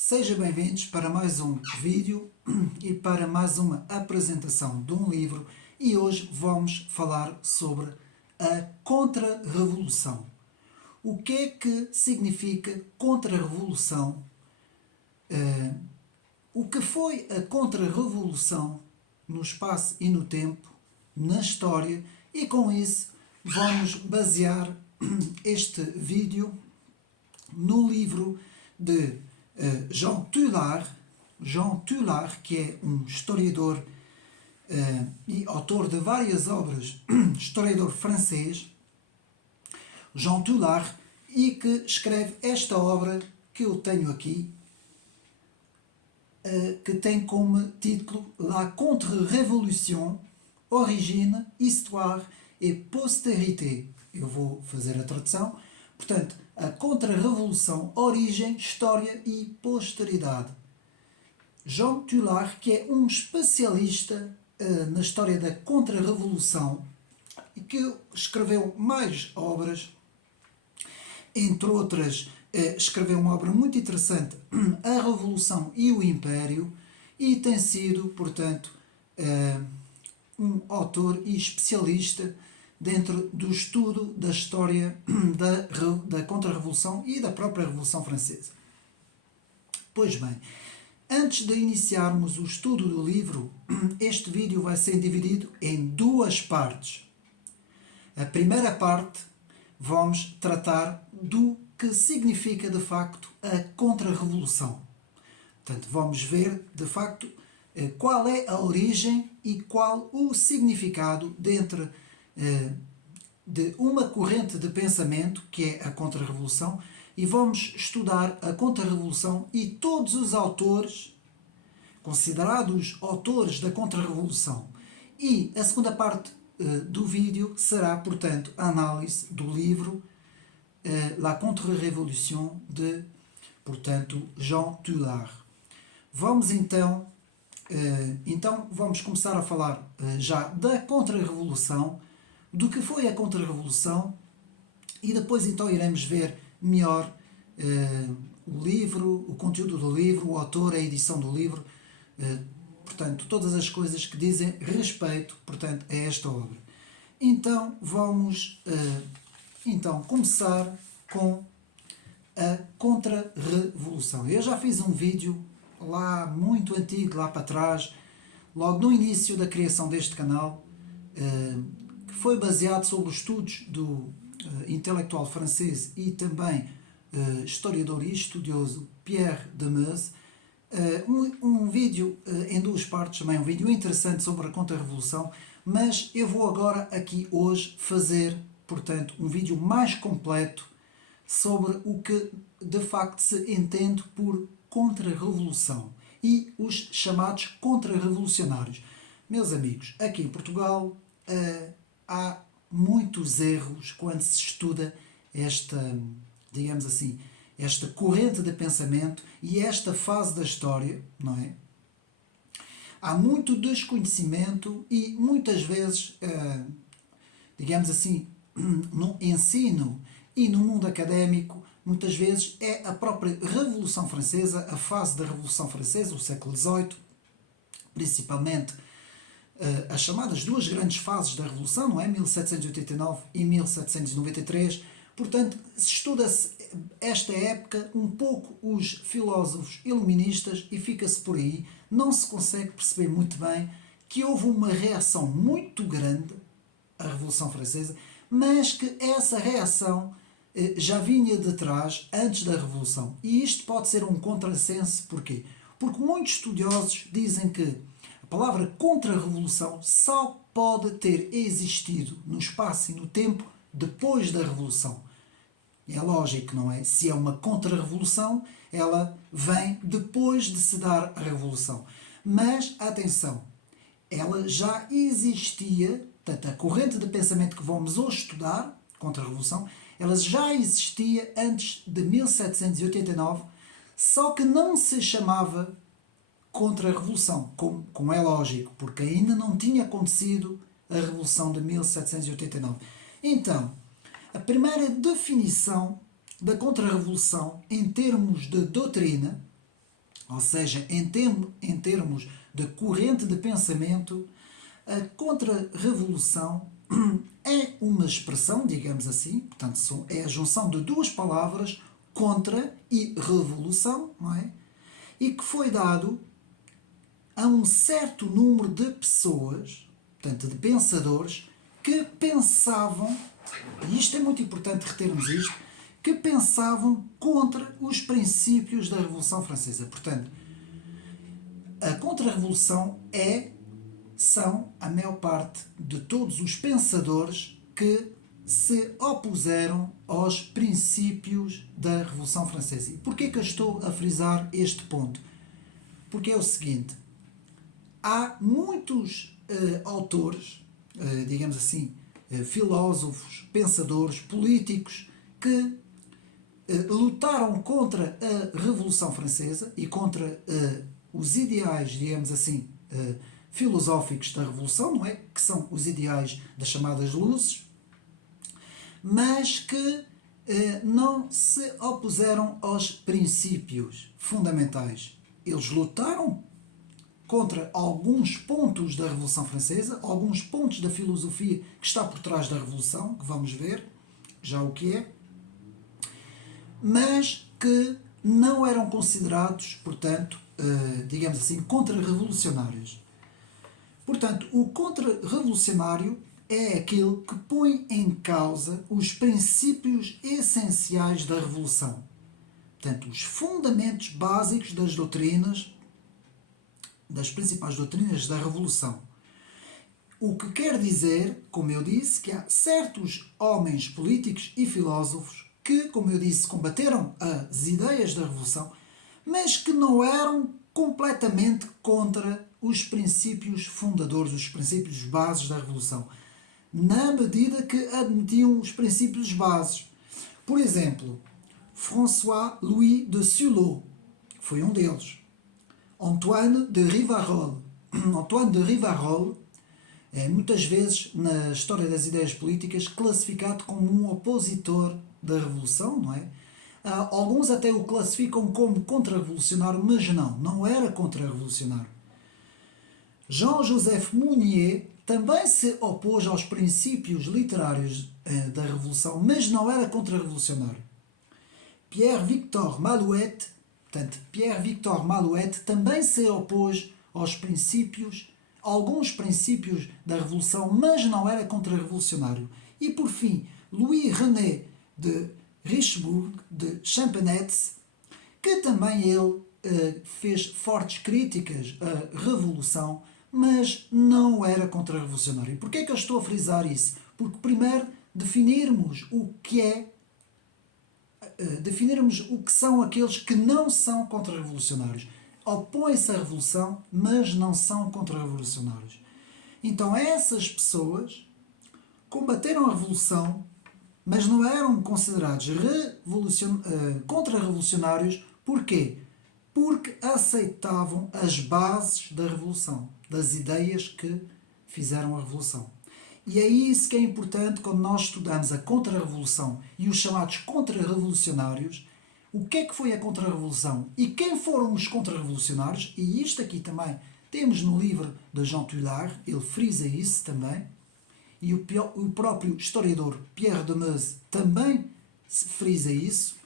Sejam bem-vindos para mais um vídeo e para mais uma apresentação de um livro, e hoje vamos falar sobre a Contra-Revolução. O que é que significa Contra-Revolução? O que foi a Contra-Revolução no espaço e no tempo, na história, e com isso vamos basear este vídeo no livro de Jean Teulard, que é um historiador e autor de várias obras, historiador francês, Jean Teulard, e que escreve esta obra que eu tenho aqui, que tem como título La Contre-Révolution, Origine, Histoire et Postérité. Eu vou fazer a tradução. Portanto, a Contra-Revolução, Origem, História e Posteridade. Jean Teulard, que é um especialista na história da Contra-Revolução e que escreveu mais obras, entre outras, escreveu uma obra muito interessante, A Revolução e o Império, e tem sido, portanto, um autor e especialista dentro do estudo da história da Contra-Revolução e da própria Revolução Francesa. Pois bem, antes de iniciarmos o estudo do livro, este vídeo vai ser dividido em duas partes. A primeira parte vamos tratar do que significa de facto a Contra-Revolução. Portanto, vamos ver de facto qual é a origem e qual o significado dentro de uma corrente de pensamento, que é a Contra-Revolução, e vamos estudar a Contra-Revolução e todos os autores considerados autores da Contra-Revolução. E a segunda parte do vídeo será, portanto, a análise do livro La Contre-Révolution de, portanto, Jean Teulard. Vamos então vamos começar a falar já da Contra-Revolução, do que foi a Contra-Revolução, e depois então iremos ver melhor o livro, o conteúdo do livro, o autor, a edição do livro, portanto, todas as coisas que dizem respeito, portanto, a esta obra. Então, vamos começar com a Contra-Revolução. Eu já fiz um vídeo lá muito antigo, lá para trás, logo no início da criação deste canal, que foi baseado sobre os estudos do intelectual francês e também historiador e estudioso Pierre de Meuse. Um vídeo em duas partes, também um vídeo interessante sobre a Contra-Revolução, mas eu vou agora aqui hoje fazer, portanto, um vídeo mais completo sobre o que de facto se entende por Contra-Revolução e os chamados contra-revolucionários. Meus amigos, aqui em Portugal há muitos erros quando se estuda esta, digamos assim, esta corrente de pensamento e esta fase da história, não é? Há muito desconhecimento e muitas vezes, digamos assim, no ensino e no mundo académico, muitas vezes é a própria Revolução Francesa, a fase da Revolução Francesa, o século XVIII, principalmente as chamadas duas grandes fases da Revolução, não é? 1789 e 1793. Portanto, estuda-se esta época um pouco os filósofos iluministas e fica-se por aí. Não se consegue perceber muito bem que houve uma reação muito grande à Revolução Francesa, mas que essa reação já vinha de trás, antes da Revolução. E isto pode ser um contrassenso. Porquê? Porque muitos estudiosos dizem que a palavra Contra-Revolução só pode ter existido no espaço e no tempo depois da Revolução. É lógico, não é? Se é uma Contra-Revolução, ela vem depois de se dar a Revolução. Mas, atenção, ela já existia, portanto, a corrente de pensamento que vamos hoje estudar, Contra-Revolução, ela já existia antes de 1789, só que não se chamava Contra-Revolução, como é lógico, porque ainda não tinha acontecido a Revolução de 1789. Então, a primeira definição da Contra-Revolução em termos de doutrina Ou seja, em termos de corrente de pensamento, a contra-revolução é uma expressão, digamos assim, portanto, é a junção de duas palavras, contra e revolução, não é? E que foi dado a um certo número de pessoas, portanto, de pensadores, que pensavam, e isto é muito importante retermos isto, que pensavam contra os princípios da Revolução Francesa. Portanto, a contra-revolução são a maior parte de todos os pensadores que se opuseram aos princípios da Revolução Francesa. E porquê que eu estou a frisar este ponto? Porque é o seguinte, há muitos autores, digamos assim, filósofos, pensadores, políticos, que lutaram contra a Revolução Francesa e contra os ideais, digamos assim, filosóficos da Revolução, não é? Que são os ideais das chamadas luzes, mas que não se opuseram aos princípios fundamentais. Eles lutaram contra alguns pontos da Revolução Francesa, alguns pontos da filosofia que está por trás da Revolução, que vamos ver já o que é, mas que não eram considerados, portanto, digamos assim, contra-revolucionários. Portanto, o contra-revolucionário é aquele que põe em causa os princípios essenciais da Revolução. Portanto, os fundamentos básicos das doutrinas, das principais doutrinas da Revolução. O que quer dizer, como eu disse, que há certos homens políticos e filósofos que, como eu disse, combateram as ideias da Revolução, mas que não eram completamente contra os princípios fundadores, os princípios bases da Revolução, na medida que admitiam os princípios bases. Por exemplo, François-Louis de Sully foi um deles. Antoine de Rivarol. Antoine de Rivarol é muitas vezes na história das ideias políticas classificado como um opositor da Revolução, não é? Alguns até o classificam como contra-revolucionário, mas não era contra-revolucionário. Jean-Joseph Mounier também se opôs aos princípios literários da Revolução, mas não era contra-revolucionário. Pierre-Victor Malouet, Pierre-Victor Malouet também se opôs aos princípios, alguns princípios da Revolução, mas não era contra-revolucionário. E por fim, Louis-René de Richebourg de Champanets, que também ele fez fortes críticas à Revolução, mas não era contra-revolucionário. E porquê é que eu estou a frisar isso? Porque primeiro definirmos o que são aqueles que não são contra-revolucionários. Opõem-se à Revolução, mas não são contra-revolucionários. Então essas pessoas combateram a Revolução, mas não eram considerados contra-revolucionários. Porquê? Porque aceitavam as bases da Revolução, das ideias que fizeram a Revolução. E é isso que é importante quando nós estudamos a contra-revolução e os chamados contra-revolucionários. O que é que foi a contra-revolução? E quem foram os contra-revolucionários? E isto aqui também temos no livro de Jean Tullard, ele frisa isso também. E o próprio historiador Pierre de Meuse também frisa isso.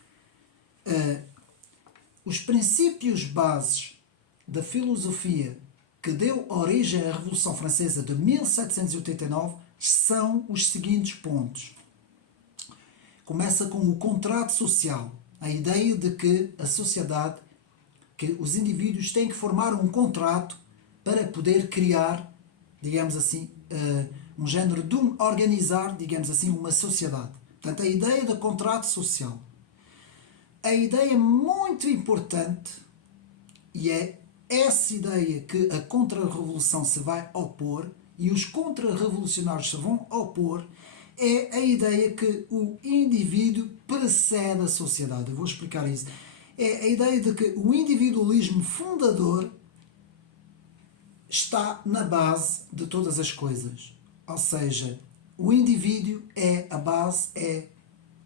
Os princípios bases da filosofia que deu origem à Revolução Francesa de 1789 são os seguintes pontos. Começa com o contrato social, a ideia de que a sociedade, que os indivíduos têm que formar um contrato para poder criar, digamos assim, um género de organizar, digamos assim, uma sociedade. Portanto, a ideia do contrato social. A ideia muito importante, e é essa ideia que a contra-revolução se vai opor, e os contra-revolucionários se vão opor, é a ideia que o indivíduo precede a sociedade. Eu vou explicar isso. É a ideia de que o individualismo fundador está na base de todas as coisas. Ou seja, o indivíduo é a base, é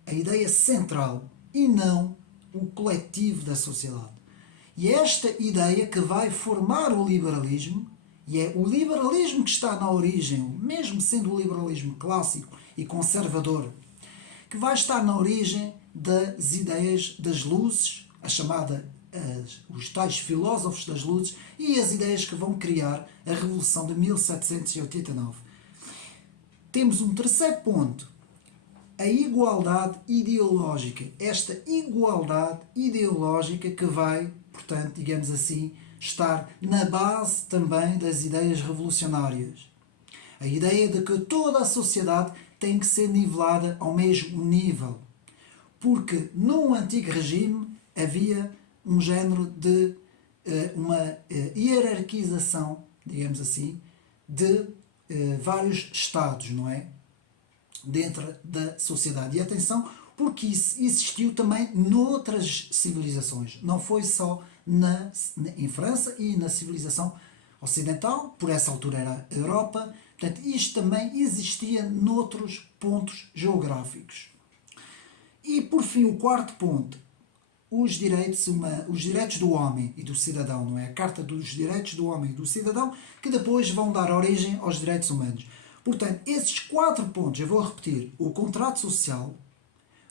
a ideia central e não o coletivo da sociedade. E é esta ideia que vai formar o liberalismo, e é o liberalismo que está na origem, mesmo sendo o liberalismo clássico e conservador, que vai estar na origem das ideias das luzes, a chamada os tais filósofos das luzes, e as ideias que vão criar a Revolução de 1789. Temos um terceiro ponto, a igualdade ideológica. Esta igualdade ideológica que vai, portanto, digamos assim, estar na base também das ideias revolucionárias. A ideia de que toda a sociedade tem que ser nivelada ao mesmo nível. Porque no antigo regime havia um género de uma hierarquização, digamos assim, de vários estados, não é? Dentro da sociedade. E atenção, porque isso existiu também noutras civilizações. Não foi só em França e na civilização ocidental, por essa altura era a Europa. Portanto, isto também existia noutros pontos geográficos. E, por fim, o quarto ponto, os direitos do homem e do cidadão, não é? A Carta dos Direitos do Homem e do Cidadão, que depois vão dar origem aos direitos humanos. Portanto, esses 4 pontos, eu vou repetir: o contrato social,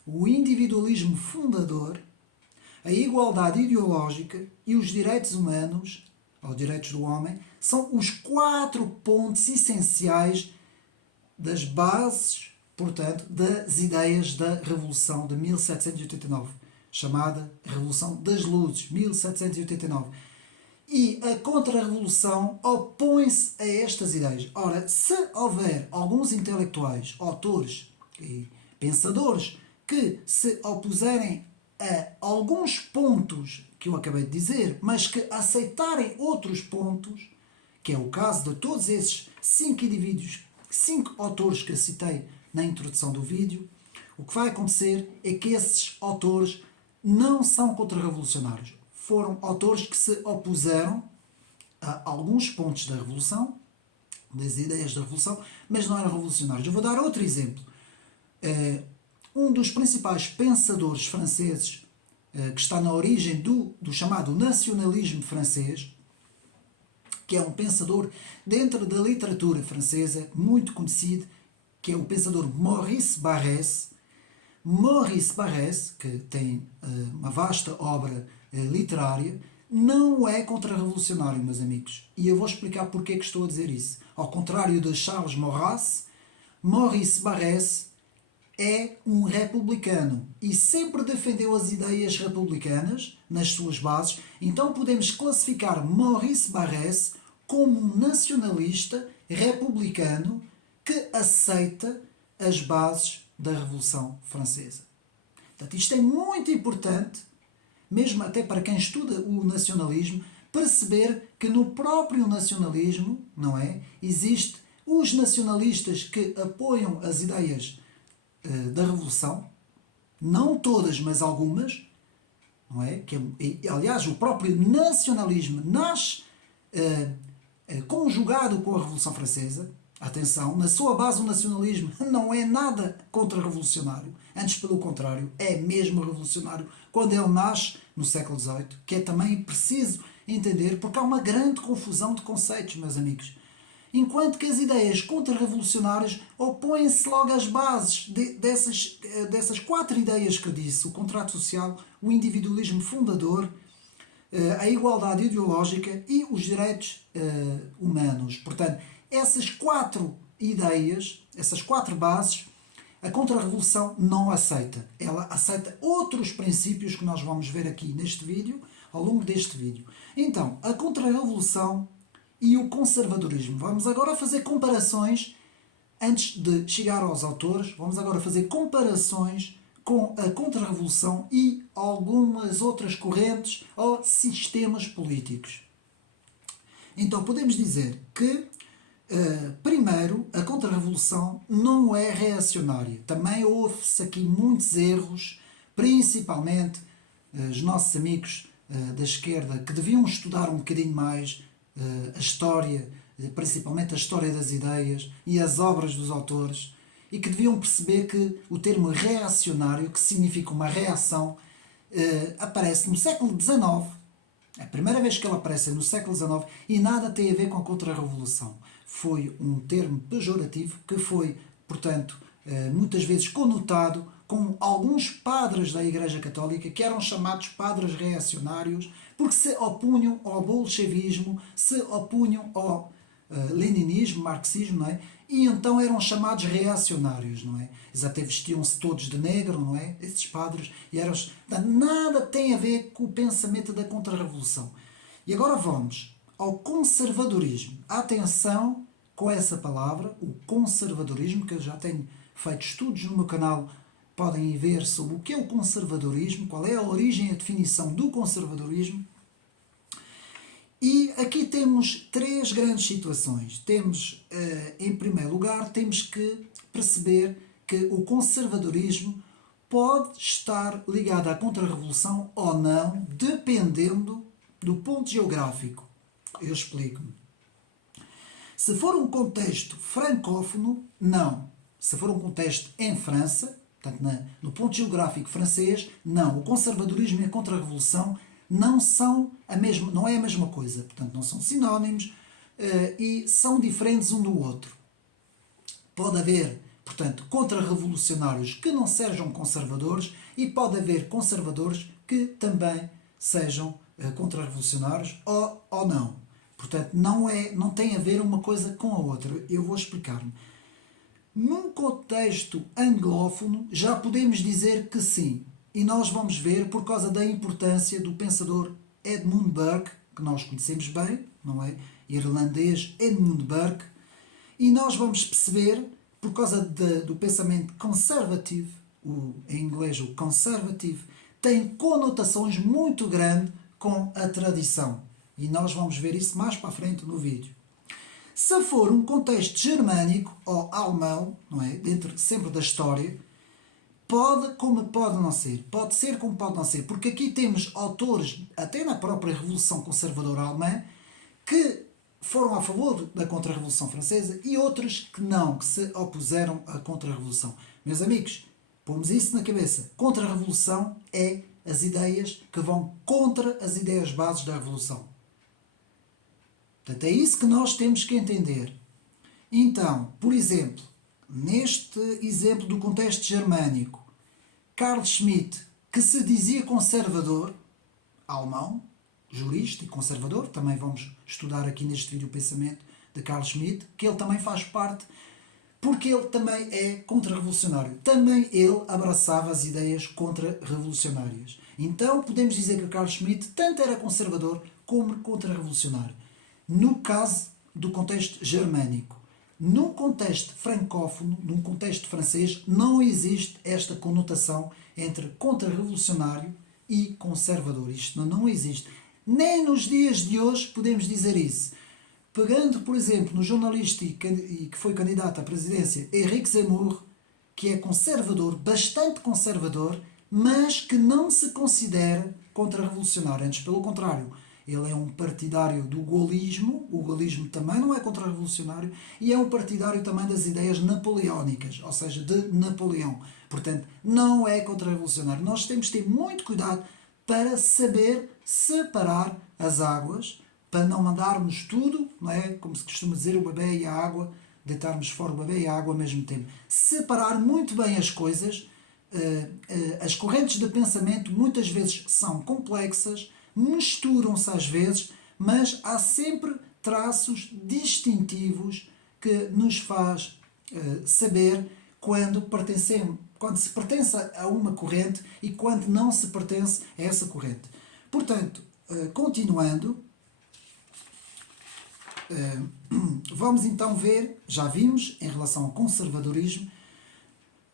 o individualismo fundador, a igualdade ideológica e os direitos humanos, ou direitos do homem, são os 4 pontos essenciais das bases, portanto, das ideias da Revolução de 1789, chamada Revolução das Luzes, 1789. E a contra-revolução opõe-se a estas ideias. Ora, se houver alguns intelectuais, autores e pensadores que se opuserem a alguns pontos que eu acabei de dizer, mas que aceitarem outros pontos, que é o caso de todos esses 5 indivíduos, 5 autores que eu citei na introdução do vídeo, o que vai acontecer é que esses autores não são contra-revolucionários. Foram autores que se opuseram a alguns pontos da Revolução, das ideias da Revolução, mas não eram revolucionários. Eu vou dar outro exemplo. Um dos principais pensadores franceses, que está na origem do chamado nacionalismo francês, que é um pensador dentro da literatura francesa muito conhecido, que é o pensador Maurice Barrès. Maurice Barrès, que tem uma vasta obra literária, não é contra-revolucionário, meus amigos. E eu vou explicar porque é que estou a dizer isso. Ao contrário de Charles Maurras, Maurice Barrès é um republicano e sempre defendeu as ideias republicanas nas suas bases. Então podemos classificar Maurice Barrès como um nacionalista republicano que aceita as bases da Revolução Francesa. Portanto, isto é muito importante, mesmo até para quem estuda o nacionalismo, perceber que no próprio nacionalismo, não é? Existe os nacionalistas que apoiam as ideias da Revolução, não todas, mas algumas, não é? Aliás, o próprio nacionalismo nasce conjugado com a Revolução Francesa. Atenção, na sua base o nacionalismo não é nada contra-revolucionário, antes pelo contrário, é mesmo revolucionário quando ele nasce no século XVIII, que é também preciso entender, porque há uma grande confusão de conceitos, meus amigos. Enquanto que as ideias contra-revolucionárias opõem-se logo às bases dessas 4 ideias que eu disse: o contrato social, o individualismo fundador, a igualdade ideológica e os direitos humanos. Portanto, essas 4 ideias, essas 4 bases, a contra-revolução não aceita. Ela aceita outros princípios que nós vamos ver aqui neste vídeo, ao longo deste vídeo. Então, a contra-revolução e o conservadorismo. Vamos agora fazer comparações, antes de chegar aos autores, vamos agora fazer comparações com a contra-revolução e algumas outras correntes ou sistemas políticos. Então, podemos dizer que primeiro, a contra-revolução não é reacionária. Também houve-se aqui muitos erros, principalmente os nossos amigos da esquerda, que deviam estudar um bocadinho mais a história, principalmente a história das ideias e as obras dos autores, e que deviam perceber que o termo reacionário, que significa uma reação, aparece no século XIX, A primeira vez que ele aparece é no século XIX e nada tem a ver com a Contra-Revolução. Foi um termo pejorativo que foi, portanto, muitas vezes conotado com alguns padres da Igreja Católica que eram chamados padres reacionários porque se opunham ao bolchevismo, se opunham ao leninismo, marxismo, não é? E então eram chamados reacionários, não é? Eles até vestiam-se todos de negro, não é? Esses padres. E eram... Nada tem a ver com o pensamento da Contra-Revolução. E agora vamos ao conservadorismo. Atenção com essa palavra, o conservadorismo, que eu já tenho feito estudos no meu canal, podem ir ver sobre o que é o conservadorismo, qual é a origem e a definição do conservadorismo. E aqui temos três grandes situações. Temos, em primeiro lugar, temos que perceber que o conservadorismo pode estar ligado à Contra-Revolução ou não, dependendo do ponto geográfico. Eu explico-me. Se for um contexto francófono, não. Se for um contexto em França, portanto, no ponto geográfico francês, não. O conservadorismo e a Contra-Revolução não são a mesma, não é a mesma coisa. Portanto, não são sinónimos e são diferentes um do outro. Pode haver, portanto, contra-revolucionários que não sejam conservadores e pode haver conservadores que também sejam contra-revolucionários ou não. Portanto, não tem a ver uma coisa com a outra. Eu vou explicar-me. Num contexto anglófono, já podemos dizer que sim. E nós vamos ver, por causa da importância do pensador Edmund Burke, que nós conhecemos bem, não é? Irlandês Edmund Burke, e nós vamos perceber, por causa do pensamento conservative, em inglês o conservative, tem conotações muito grandes com a tradição. E nós vamos ver isso mais para a frente no vídeo. Se for um contexto germânico ou alemão, não é? Dentro sempre da história, pode como pode não ser. Pode ser como pode não ser. Porque aqui temos autores, até na própria Revolução Conservadora Alemã, que foram a favor da Contra-Revolução Francesa e outros que não, que se opuseram à Contra-Revolução. Meus amigos, pomos isso na cabeça. Contra-Revolução é as ideias que vão contra as ideias bases da Revolução. Portanto, é isso que nós temos que entender. Então, por exemplo, neste exemplo do contexto germânico, Carl Schmitt, que se dizia conservador, alemão, jurista e conservador, também vamos estudar aqui neste vídeo o pensamento de Carl Schmitt, que ele também faz parte, porque ele também é contra-revolucionário. Também ele abraçava as ideias contra-revolucionárias. Então podemos dizer que Carl Schmitt tanto era conservador como contra-revolucionário. No caso do contexto germânico. Num contexto francófono, num contexto francês, não existe esta conotação entre contra-revolucionário e conservador. Isto não existe. Nem nos dias de hoje podemos dizer isso. Pegando, por exemplo, no jornalista e que foi candidato à presidência, Éric Zemmour, que é conservador, bastante conservador, mas que não se considera contra-revolucionário. Antes, pelo contrário, ele é um partidário do gaullismo, o gaullismo também não é contra-revolucionário, e é um partidário também das ideias napoleónicas, ou seja, de Napoleão. Portanto, não é contra-revolucionário. Nós temos de ter muito cuidado para saber separar as águas, para não mandarmos tudo, não é? Como se costuma dizer, o bebê e a água, deitarmos fora o bebê e a água ao mesmo tempo. Separar muito bem as coisas. As correntes de pensamento muitas vezes são complexas, misturam-se às vezes, mas há sempre traços distintivos que nos faz saber quando se pertence a uma corrente e quando não se pertence a essa corrente. Portanto, continuando, vamos então ver, já vimos em relação ao conservadorismo,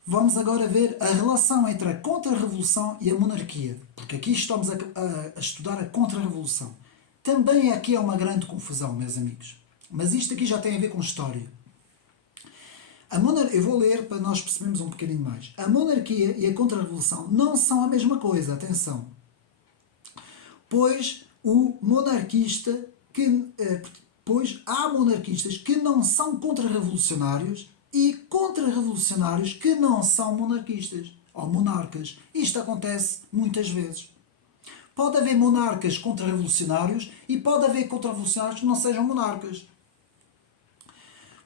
vamos agora ver a relação entre a contra-revolução e a monarquia, porque aqui estamos a estudar a contra-revolução. Também aqui é uma grande confusão, meus amigos, mas isto aqui já tem a ver com história. Eu vou ler para nós percebermos um bocadinho mais. A monarquia e a contra-revolução não são a mesma coisa, atenção. Pois há monarquistas que não são contra-revolucionários e contra-revolucionários que não são monarquistas ou monarcas. Isto acontece muitas vezes. Pode haver monarcas contra-revolucionários e pode haver contra-revolucionários que não sejam monarcas.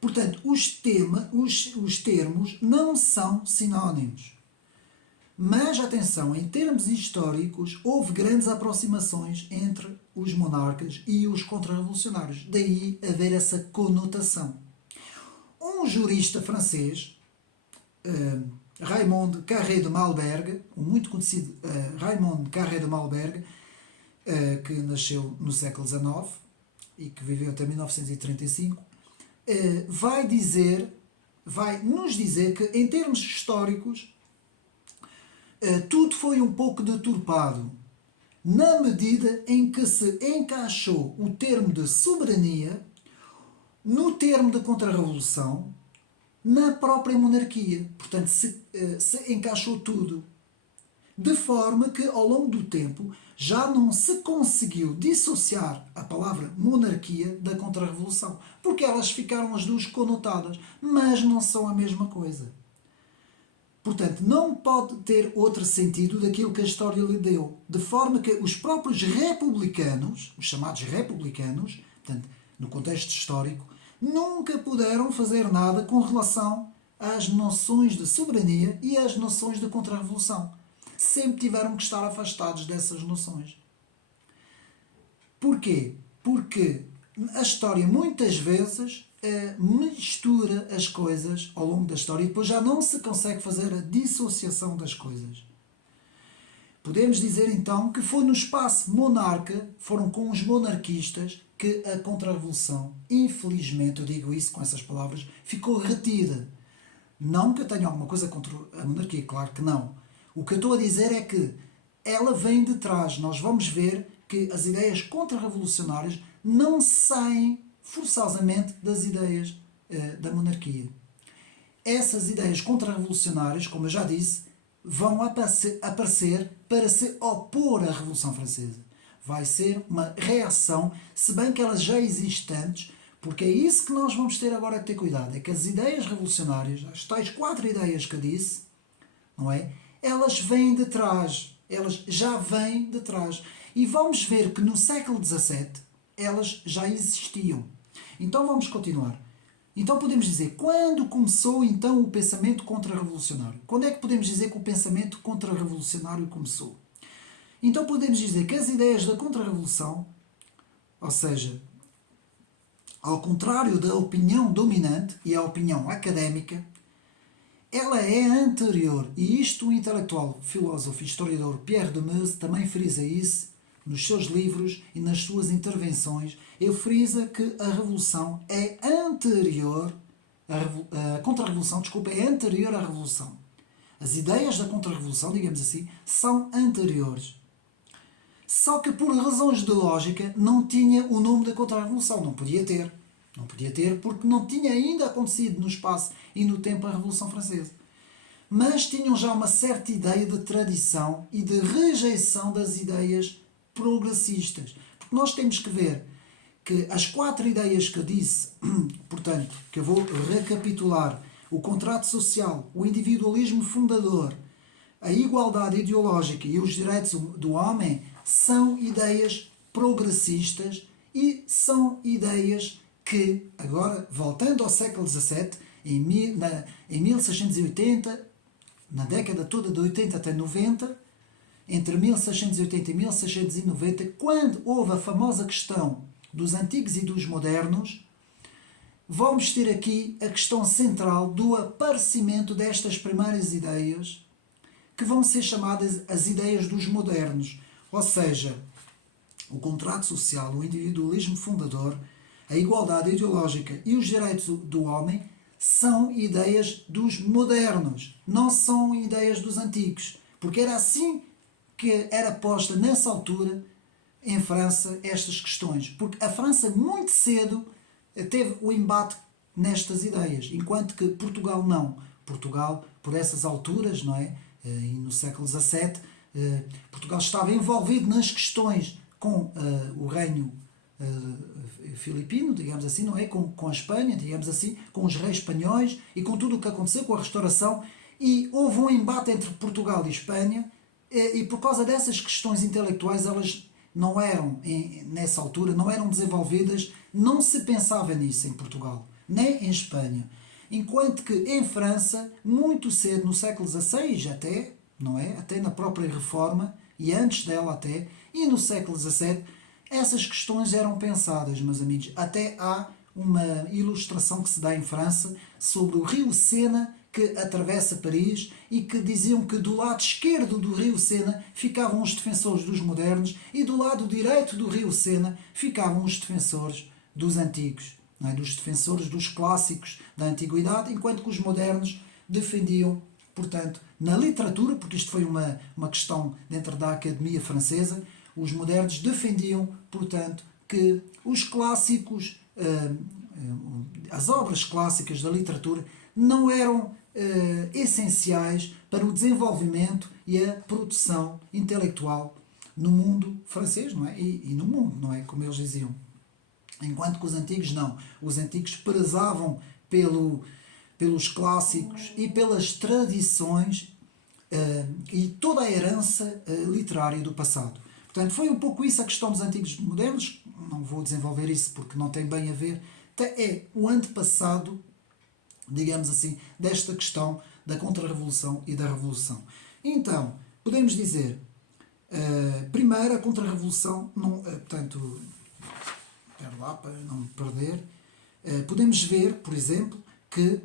Portanto, os termos não são sinónimos. Mas, atenção, em termos históricos, houve grandes aproximações entre os monarcas e os contra-revolucionários. Daí haver essa conotação. Um jurista francês, Raymond Carré de Malberg, o muito conhecido Raymond Carré de Malberg, que nasceu no século XIX e que viveu até 1935, vai nos dizer que, em termos históricos, tudo foi um pouco deturpado, na medida em que se encaixou o termo de soberania no termo de contra-revolução na própria monarquia. Portanto, se encaixou tudo. De forma que, ao longo do tempo, já não se conseguiu dissociar a palavra monarquia da contra-revolução. Porque elas ficaram as duas conotadas, mas não são a mesma coisa. Portanto, não pode ter outro sentido daquilo que a história lhe deu. De forma que os próprios republicanos, os chamados republicanos, portanto, no contexto histórico, nunca puderam fazer nada com relação às noções de soberania e às noções de contra-revolução. Sempre tiveram que estar afastados dessas noções. Porquê? Porque a história muitas vezes mistura as coisas ao longo da história e depois já não se consegue fazer a dissociação das coisas. Podemos dizer então que foi no espaço monarca, foram com os monarquistas, que a contra-revolução, infelizmente, eu digo isso com essas palavras, ficou retida. Não que eu tenha alguma coisa contra a monarquia, claro que não. O que eu estou a dizer é que ela vem de trás. Nós vamos ver que as ideias contra-revolucionárias não saem forçosamente das ideias da monarquia. Essas ideias contra-revolucionárias, como eu já disse, vão aparecer para se opor à Revolução Francesa. Vai ser uma reação, se bem que elas já existem antes, porque é isso que nós vamos ter agora que ter cuidado, é que as ideias revolucionárias, as tais 4 ideias que eu disse, não é? Elas vêm de trás, elas já vêm de trás. E vamos ver que no século XVII elas já existiam. Então vamos continuar. Então podemos dizer, quando começou então o pensamento contra-revolucionário? Quando é que podemos dizer que o pensamento contra-revolucionário começou? Então podemos dizer que as ideias da contra-revolução, ou seja, ao contrário da opinião dominante e a opinião académica, ela é anterior, e isto o intelectual, filósofo e historiador Pierre de Meuse também frisa isso nos seus livros e nas suas intervenções. Ele frisa que a revolução é anterior, a contra-revolução, desculpa, é anterior à revolução. As ideias da contra-revolução, digamos assim, são anteriores. Só que por razões de lógica não tinha o nome da contra-revolução, não podia ter. Não podia ter porque não tinha ainda acontecido no espaço e no tempo a Revolução Francesa. Mas tinham já uma certa ideia de tradição e de rejeição das ideias progressistas. Porque nós temos que ver que as 4 ideias que eu disse, portanto, que eu vou recapitular: o contrato social, o individualismo fundador, a igualdade ideológica e os direitos do homem, são ideias progressistas e são ideias que, agora, voltando ao século XVII, em 1680, na década toda de 80 até 90, entre 1680 e 1690, quando houve a famosa questão dos antigos e dos modernos, vamos ter aqui a questão central do aparecimento destas primeiras ideias, que vão ser chamadas as ideias dos modernos, ou seja, o contrato social, o individualismo fundador, a igualdade ideológica e os direitos do homem são ideias dos modernos, não são ideias dos antigos, porque era assim que era posta nessa altura em França estas questões, porque a França muito cedo teve o embate nestas ideias, enquanto que Portugal não. Portugal, por essas alturas, não é? E no século XVII, Portugal estava envolvido nas questões com o reino filipino, digamos assim, não é? Com a Espanha, digamos assim, com os reis espanhóis e com tudo o que aconteceu com a restauração, e houve um embate entre Portugal e Espanha e por causa dessas questões intelectuais, elas não eram, nessa altura, não eram desenvolvidas, não se pensava nisso em Portugal, nem em Espanha. Enquanto que em França, muito cedo, no século XVI até, não é? Até na própria Reforma, e antes dela até, e no século XVII, essas questões eram pensadas, meus amigos. Até há uma ilustração que se dá em França sobre o rio Sena, que atravessa Paris, e que diziam que do lado esquerdo do rio Sena ficavam os defensores dos modernos e do lado direito do rio Sena ficavam os defensores dos antigos, não é? Dos defensores dos clássicos da antiguidade, enquanto que os modernos defendiam, portanto, na literatura, porque isto foi uma questão dentro da Academia Francesa, os modernos defendiam, portanto, que os clássicos, as obras clássicas da literatura, não eram essenciais para o desenvolvimento e a produção intelectual no mundo francês, não é? E no mundo, não é? Como eles diziam. Enquanto que os antigos não. Os antigos prezavam pelos clássicos e pelas tradições e toda a herança literária do passado. Portanto, foi um pouco isso a questão dos antigos e modernos. Não vou desenvolver isso porque não tem bem a ver. É o antepassado, digamos assim, desta questão da Contra-Revolução e da Revolução. Então, podemos dizer, primeiro, a Contra-Revolução, portanto, espera lá para não me perder, podemos ver, por exemplo, que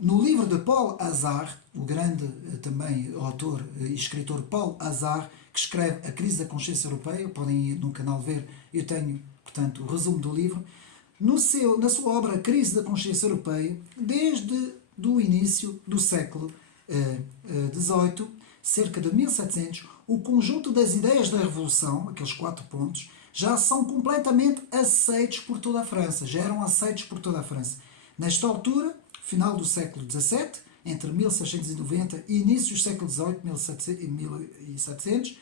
no livro de Paul Hazard, o grande também autor e escritor Paul Hazard, que escreve A Crise da Consciência Europeia, podem ir no canal ver, eu tenho, portanto, o resumo do livro, na sua obra A Crise da Consciência Europeia, desde o início do século XVIII, cerca de 1700, o conjunto das ideias da Revolução, aqueles 4 pontos, já são completamente aceitos por toda a França, já eram aceitos por toda a França. Nesta altura, final do século XVII, entre 1690 e início do século XVIII, 1700,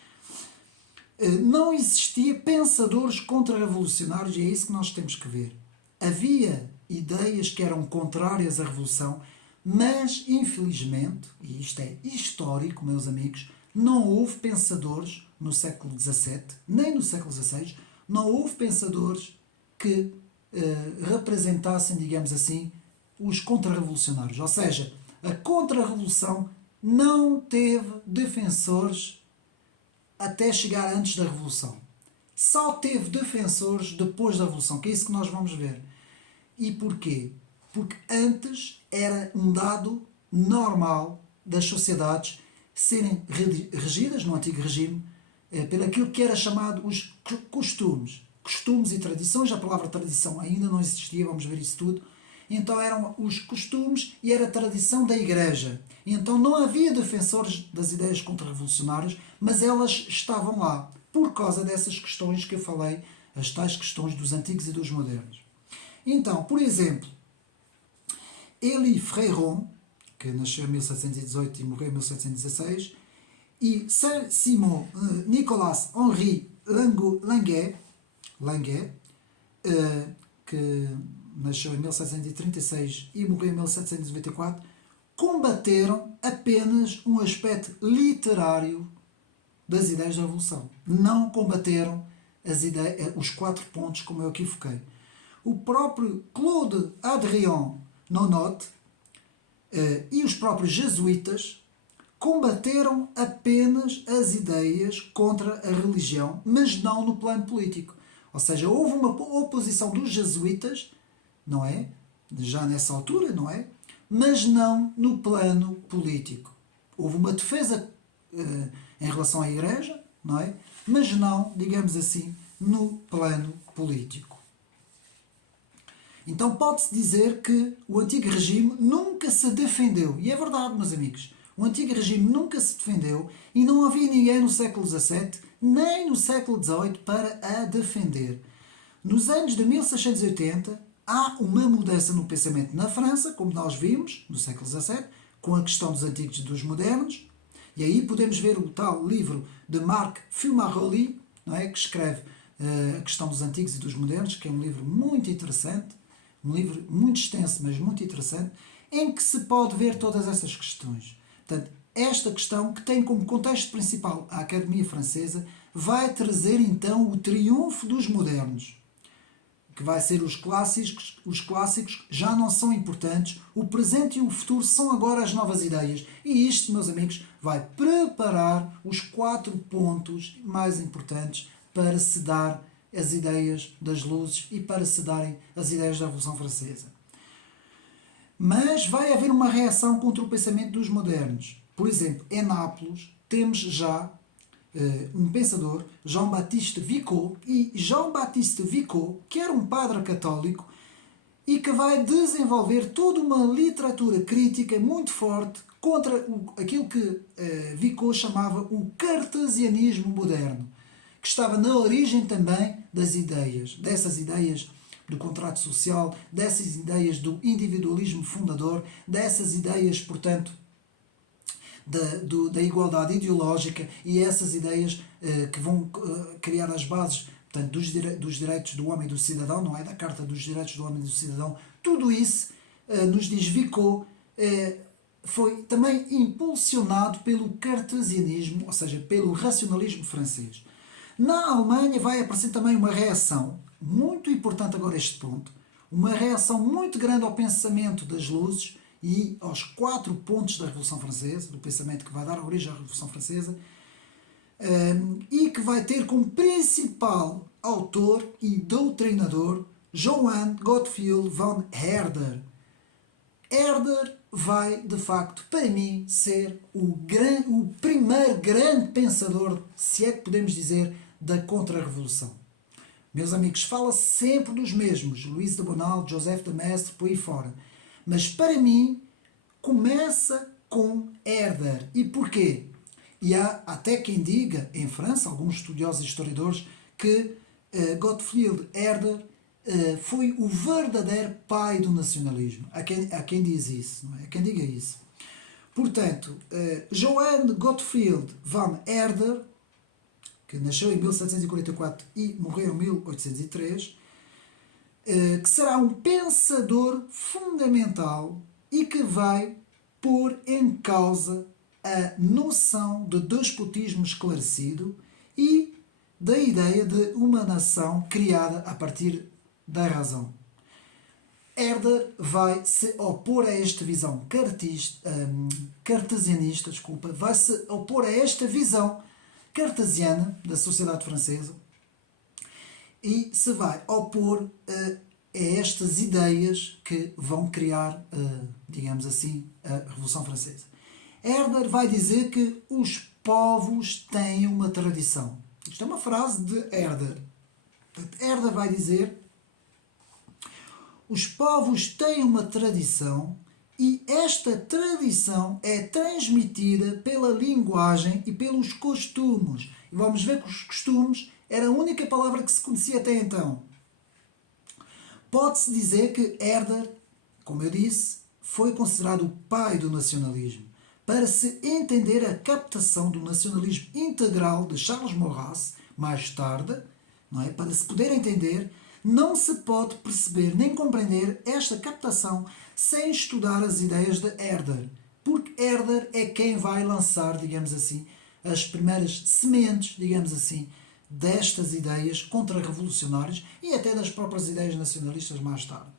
não existia pensadores contra-revolucionários, e é isso que nós temos que ver. Havia ideias que eram contrárias à Revolução, mas, infelizmente, e isto é histórico, meus amigos, não houve pensadores no século XVII, nem no século XVI, não houve pensadores que representassem, digamos assim, os contra-revolucionários. Ou seja, a contra-revolução não teve defensores até chegar antes da Revolução. Só teve defensores depois da Revolução, que é isso que nós vamos ver. E porquê? Porque antes era um dado normal das sociedades serem regidas, no antigo regime, pelo aquilo que era chamado os costumes. Costumes e tradições, a palavra tradição ainda não existia, vamos ver isso tudo. Então eram os costumes e era a tradição da Igreja. Então não havia defensores das ideias contra-revolucionárias, mas elas estavam lá, por causa dessas questões que eu falei, as tais questões dos antigos e dos modernos. Então, por exemplo, Élie Fréron, que nasceu em 1718 e morreu em 1716, e Saint-Simon Nicolas Henri Languet, que nasceu em 1736 e morreu em 1794, combateram apenas um aspecto literário das ideias da Revolução. Não combateram os 4 pontos como eu aqui foquei. O próprio Claude Adrien Nonot e os próprios jesuítas combateram apenas as ideias contra a religião, mas não no plano político. Ou seja, houve uma oposição dos jesuítas, não é? Já nessa altura, não é? Mas não no plano político. Houve uma defesa em relação à Igreja, não é? Mas não, digamos assim, no plano político. Então pode-se dizer que o antigo regime nunca se defendeu. E é verdade, meus amigos. O antigo regime nunca se defendeu e não havia ninguém no século XVII, nem no século XVIII, para a defender. Nos anos de 1680, há uma mudança no pensamento na França, como nós vimos, no século XVII, com a questão dos antigos e dos modernos. E aí podemos ver o tal livro de Marc Fumaroli, não é? Que escreve a questão dos antigos e dos modernos, que é um livro muito interessante, um livro muito extenso, mas muito interessante, em que se pode ver todas essas questões. Portanto, esta questão, que tem como contexto principal a Academia Francesa, vai trazer então o triunfo dos modernos, que vai ser os clássicos já não são importantes, o presente e o futuro são agora as novas ideias. E isto, meus amigos, vai preparar os 4 pontos mais importantes para se dar as ideias das luzes e para se darem as ideias da Revolução Francesa. Mas vai haver uma reação contra o pensamento dos modernos. Por exemplo, em Nápoles temos já um pensador, Jean-Baptiste Vico, e Jean-Baptiste Vico, que era um padre católico e que vai desenvolver toda uma literatura crítica muito forte contra aquilo que Vico chamava o cartesianismo moderno, que estava na origem também das ideias, dessas ideias do contrato social, dessas ideias do individualismo fundador, dessas ideias, portanto, da igualdade ideológica, e essas ideias que vão criar as bases, portanto, dos direitos do homem e do cidadão, não é? Da Carta dos Direitos do Homem e do Cidadão. Tudo isso, nos diz Vico, foi também impulsionado pelo cartesianismo, ou seja, pelo racionalismo francês. Na Alemanha vai aparecer também uma reação, muito importante agora este ponto, uma reação muito grande ao pensamento das luzes e aos 4 pontos da Revolução Francesa, do pensamento que vai dar origem à Revolução Francesa, e que vai ter como principal autor e doutrinador Johann Gottfried von Herder. Herder vai, de facto, para mim, ser o primeiro grande pensador, se é que podemos dizer, da Contra-Revolução. Meus amigos, fala sempre dos mesmos, Luís de Bonald, Joseph de Maistre, por aí fora. Mas para mim, começa com Herder. E porquê? E há até quem diga, em França, alguns estudiosos e historiadores, que Gottfried Herder foi o verdadeiro pai do nacionalismo. Há quem diz isso, não é? Há quem diga isso. Portanto, Johann Gottfried von Herder, que nasceu em 1744 e morreu em 1803, que será um pensador fundamental e que vai pôr em causa a noção de despotismo esclarecido e da ideia de uma nação criada a partir da razão. Herder vai se opor a esta visão cartesianista, vai se opor a esta visão cartesiana da sociedade francesa e se vai opor a estas ideias que vão criar, digamos assim, a Revolução Francesa. Herder vai dizer que os povos têm uma tradição. Isto é uma frase de Herder. Herder vai dizer: os povos têm uma tradição e esta tradição é transmitida pela linguagem e pelos costumes. E vamos ver que os costumes era a única palavra que se conhecia até então. Pode-se dizer que Herder, como eu disse, foi considerado o pai do nacionalismo. Para se entender a captação do nacionalismo integral de Charles Maurras, mais tarde, não é? Para se poder entender, não se pode perceber nem compreender esta captação sem estudar as ideias de Herder, porque Herder é quem vai lançar, digamos assim, as primeiras sementes, digamos assim, destas ideias contra-revolucionárias e até das próprias ideias nacionalistas mais tarde.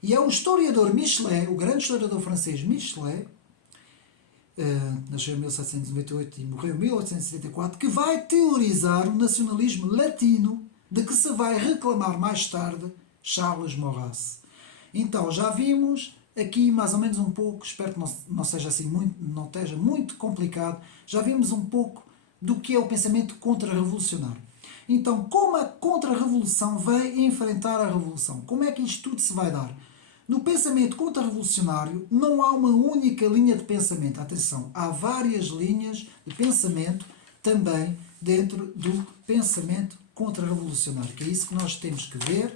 E é o historiador Michelet, o grande historiador francês Michelet, nasceu em 1798 e morreu em 1874, que vai teorizar o nacionalismo latino de que se vai reclamar mais tarde Charles Maurras. Então, já vimos aqui mais ou menos um pouco, espero que não seja assim não esteja muito complicado, já vimos um pouco do que é o pensamento contra-revolucionário. Então, como a contra-revolução vai enfrentar a revolução? Como é que isto tudo se vai dar? No pensamento contra-revolucionário não há uma única linha de pensamento. Atenção, há várias linhas de pensamento também dentro do pensamento contra-revolucionário, que é isso que nós temos que ver,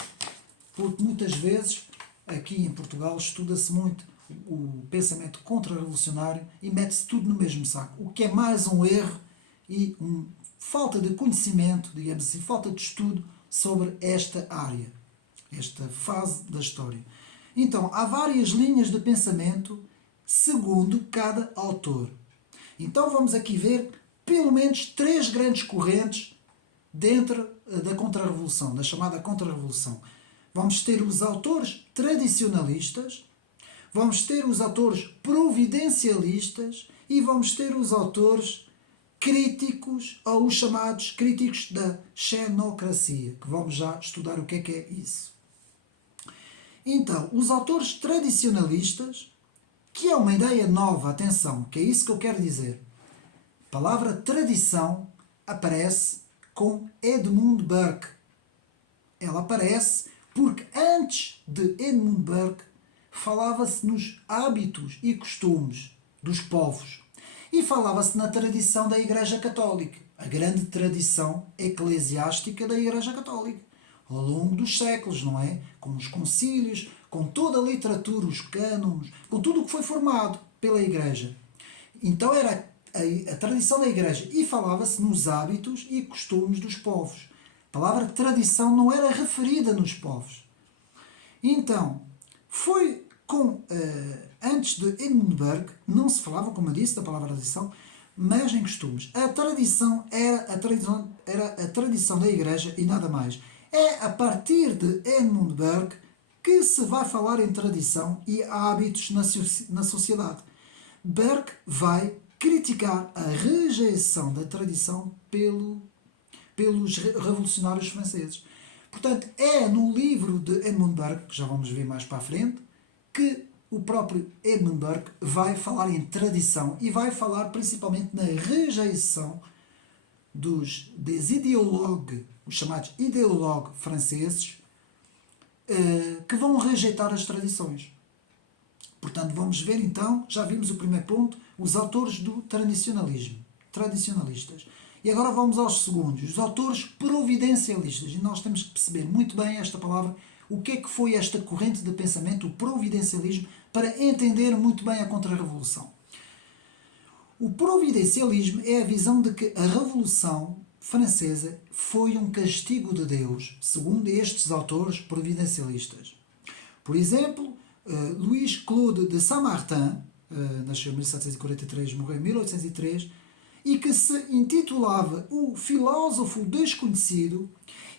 porque muitas vezes aqui em Portugal estuda-se muito o pensamento contra-revolucionário e mete-se tudo no mesmo saco, o que é mais um erro e falta de conhecimento, digamos assim, falta de estudo sobre esta área, esta fase da história. Então, há várias linhas de pensamento segundo cada autor. Então vamos aqui ver pelo menos três grandes correntes dentro da Contra-Revolução, da chamada Contra-Revolução. Vamos ter os autores tradicionalistas, vamos ter os autores providencialistas e vamos ter os autores críticos, ou os chamados críticos da xenocracia, que vamos já estudar o que é isso. Então, os autores tradicionalistas, que é uma ideia nova, atenção, que é isso que eu quero dizer. A palavra tradição aparece com Edmund Burke. Ela aparece porque antes de Edmund Burke falava-se nos hábitos e costumes dos povos e falava-se na tradição da Igreja Católica, a grande tradição eclesiástica da Igreja Católica, ao longo dos séculos, não é? Com os concílios, com toda a literatura, os cânones, com tudo o que foi formado pela Igreja. Então era a tradição da Igreja e falava-se nos hábitos e costumes dos povos. A palavra tradição não era referida nos povos. Então, foi antes de Edmund Burke, não se falava, como eu disse, da palavra tradição, mas em costumes. A tradição era a tradição da Igreja e nada mais. É a partir de Edmund Burke que se vai falar em tradição e hábitos na sociedade. Burke vai criticar a rejeição da tradição pelos revolucionários franceses. Portanto, é no livro de Edmund Burke, que já vamos ver mais para a frente, que o próprio Edmund Burke vai falar em tradição e vai falar principalmente na rejeição des ideólogos, os chamados ideólogos franceses, que vão rejeitar as tradições. Portanto, vamos ver então, já vimos o primeiro ponto, os autores do tradicionalismo, tradicionalistas. E agora vamos aos segundos, os autores providencialistas. E nós temos que perceber muito bem esta palavra, o que é que foi esta corrente de pensamento, o providencialismo, para entender muito bem a Contra-Revolução. O providencialismo é a visão de que a Revolução Francesa foi um castigo de Deus, segundo estes autores providencialistas. Por exemplo, Louis Claude de Saint-Martin, nasceu em 1743, morreu em 1803, e que se intitulava O Filósofo Desconhecido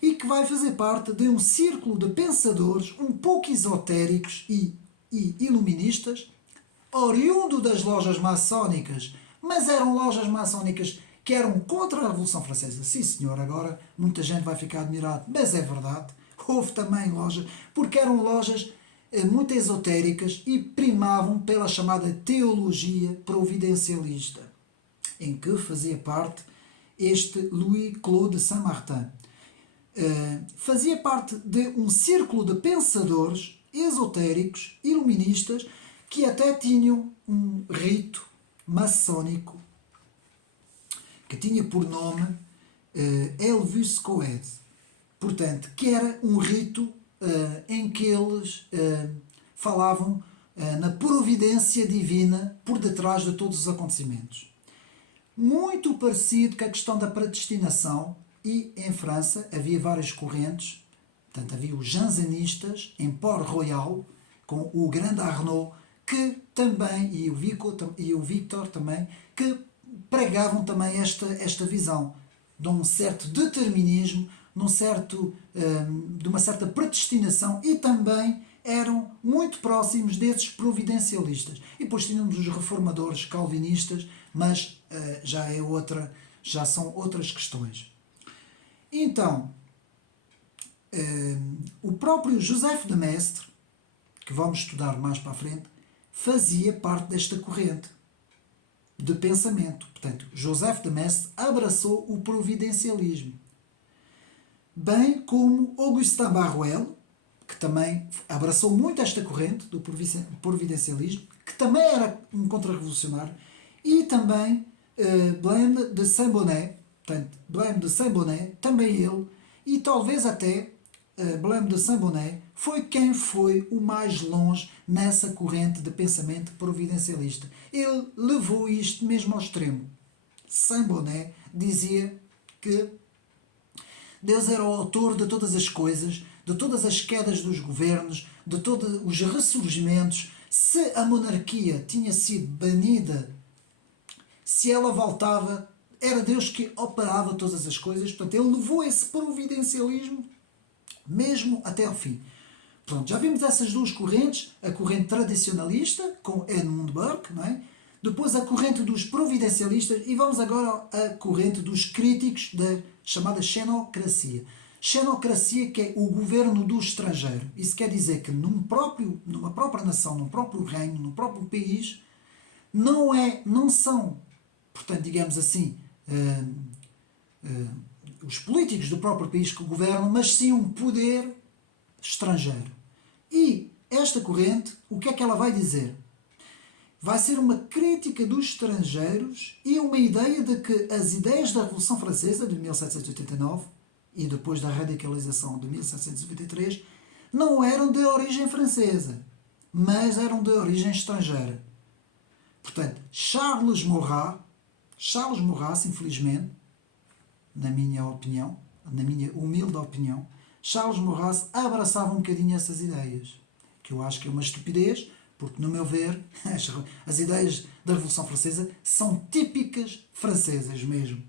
e que vai fazer parte de um círculo de pensadores um pouco esotéricos e iluministas, oriundo das lojas maçónicas, mas eram lojas maçónicas que eram contra a Revolução Francesa. Sim, senhor, agora muita gente vai ficar admirado, mas é verdade. Houve também lojas, porque eram lojas muito esotéricas e primavam pela chamada teologia providencialista, em que fazia parte este Louis Claude de Saint-Martin. Fazia parte de um círculo de pensadores esotéricos, iluministas, que até tinham um rito maçónico que tinha por nome Elvus Coed. Portanto, que era um rito em que eles falavam na providência divina por detrás de todos os acontecimentos. Muito parecido com a questão da predestinação, e em França havia várias correntes. Portanto, havia os jansenistas em Port-Royal, com o grande Arnaud, que também, e o Victor também, que pregavam também esta visão de um certo determinismo, de uma certa predestinação, e também eram muito próximos desses providencialistas. E depois tínhamos os reformadores calvinistas, mas já são outras questões. Então, o próprio Joseph de Maistre, que vamos estudar mais para a frente, fazia parte desta corrente de pensamento. Portanto, Joseph de Maistre abraçou o providencialismo. Bem como Augustin Barruel, que também abraçou muito esta corrente do providencialismo, que também era um contra-revolucionário, e também Blême de Saint-Bonnet, portanto, Blême de Saint-Bonnet, também ele, e talvez até Blême de Saint-Bonnet foi quem foi o mais longe nessa corrente de pensamento providencialista. Ele levou isto mesmo ao extremo. Saint-Bonnet dizia que Deus era o autor de todas as coisas, de todas as quedas dos governos, de todos os ressurgimentos. Se a monarquia tinha sido banida, se ela voltava, era Deus que operava todas as coisas. Portanto, ele levou esse providencialismo mesmo até ao fim. Pronto, já vimos essas duas correntes, a corrente tradicionalista, com Edmund Burke, não é? Depois a corrente dos providencialistas e vamos agora à corrente dos críticos da chamada xenocracia. Xenocracia, que é o governo do estrangeiro. Isso quer dizer que numa própria nação, num próprio reino, num próprio país, não são, portanto, digamos assim, os políticos do próprio país que governam, mas sim um poder estrangeiro. E esta corrente, o que é que ela vai dizer? Vai ser uma crítica dos estrangeiros e uma ideia de que as ideias da Revolução Francesa de 1789 e depois da radicalização de 1793 não eram de origem francesa, mas eram de origem estrangeira. Portanto, Charles Maurras, infelizmente, na minha opinião, na minha humilde opinião, Charles Maurras abraçava um bocadinho essas ideias, que eu acho que é uma estupidez, porque, no meu ver, as ideias da Revolução Francesa são típicas francesas mesmo.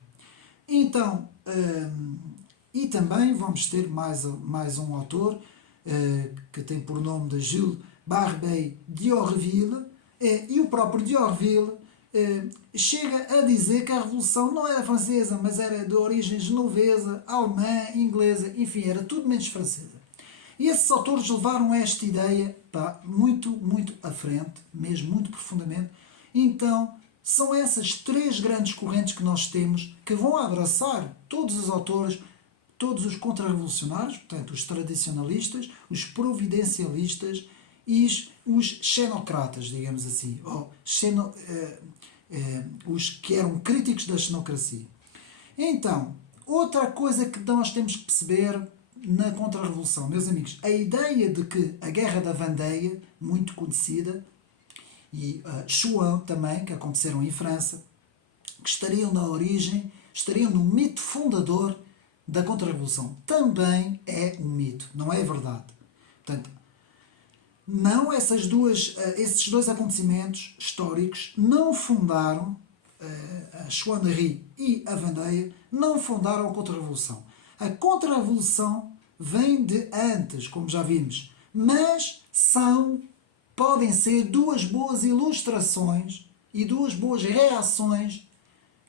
Então, e também vamos ter mais um autor que tem por nome de Jules Barbey d'Aurevilly, e o próprio d'Aurevilly chega a dizer que a Revolução não era francesa, mas era de origem genovesa, alemã, inglesa, enfim, era tudo menos francesa. E esses autores levaram esta ideia muito, muito à frente, mesmo muito profundamente. Então, são essas três grandes correntes que nós temos que vão abraçar todos os autores, todos os contra-revolucionários, portanto, os tradicionalistas, os providencialistas e os xenocratas, digamos assim, ou os que eram críticos da xenocracia. Então, outra coisa que nós temos que perceber na Contra-Revolução, meus amigos, a ideia de que a Guerra da Vendée, muito conhecida, e Chouan também, que aconteceram em França, que estariam na origem, estariam no mito fundador da Contra-Revolução. Também é um mito, não é verdade. Portanto, não esses dois acontecimentos históricos não fundaram, a Chouannerie e a Vendée, não fundaram a Contra-Revolução. A Contra-Revolução vem de antes, como já vimos, mas podem ser duas boas ilustrações e duas boas reações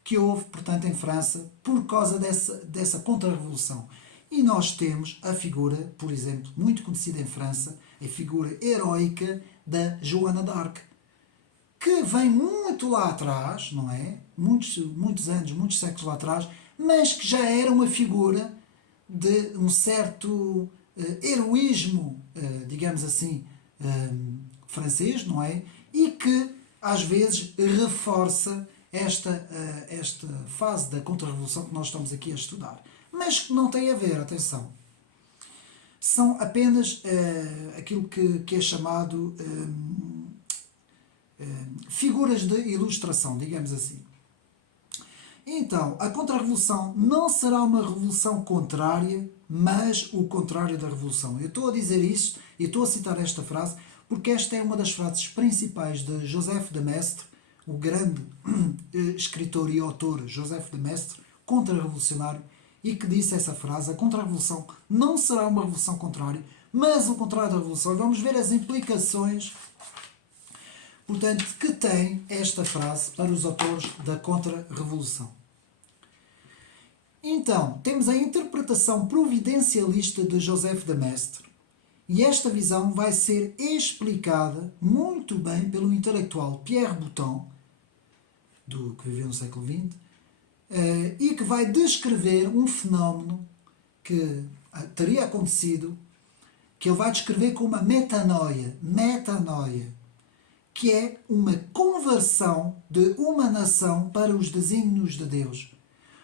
que houve, portanto, em França por causa dessa Contra-Revolução. E nós temos a figura, por exemplo, muito conhecida em França, a figura heroica da Joana d'Arc, que vem muito lá atrás, não é? Muitos anos, muitos séculos lá atrás, mas que já era uma figura de um certo heroísmo, digamos assim, francês, não é? E que, às vezes, reforça esta fase da Contra-Revolução que nós estamos aqui a estudar. Mas que não tem a ver, atenção. São apenas aquilo que é chamado figuras de ilustração, digamos assim. Então, a Contra-Revolução não será uma revolução contrária, mas o contrário da revolução. Eu estou a dizer isso e estou a citar esta frase porque esta é uma das frases principais de Joseph de Maistre, o grande escritor e autor Joseph de Maistre, contra-revolucionário, e que disse essa frase: a Contra-Revolução não será uma revolução contrária, mas o contrário da revolução. Vamos ver as implicações, portanto, que tem esta frase para os autores da Contra-Revolução. Então, temos a interpretação providencialista de Joseph de Maistre, e esta visão vai ser explicada muito bem pelo intelectual Pierre Boutton, que viveu no século XX, e que vai descrever um fenómeno que teria acontecido, que ele vai descrever como uma metanoia, que é uma conversão de uma nação para os desígnios de Deus.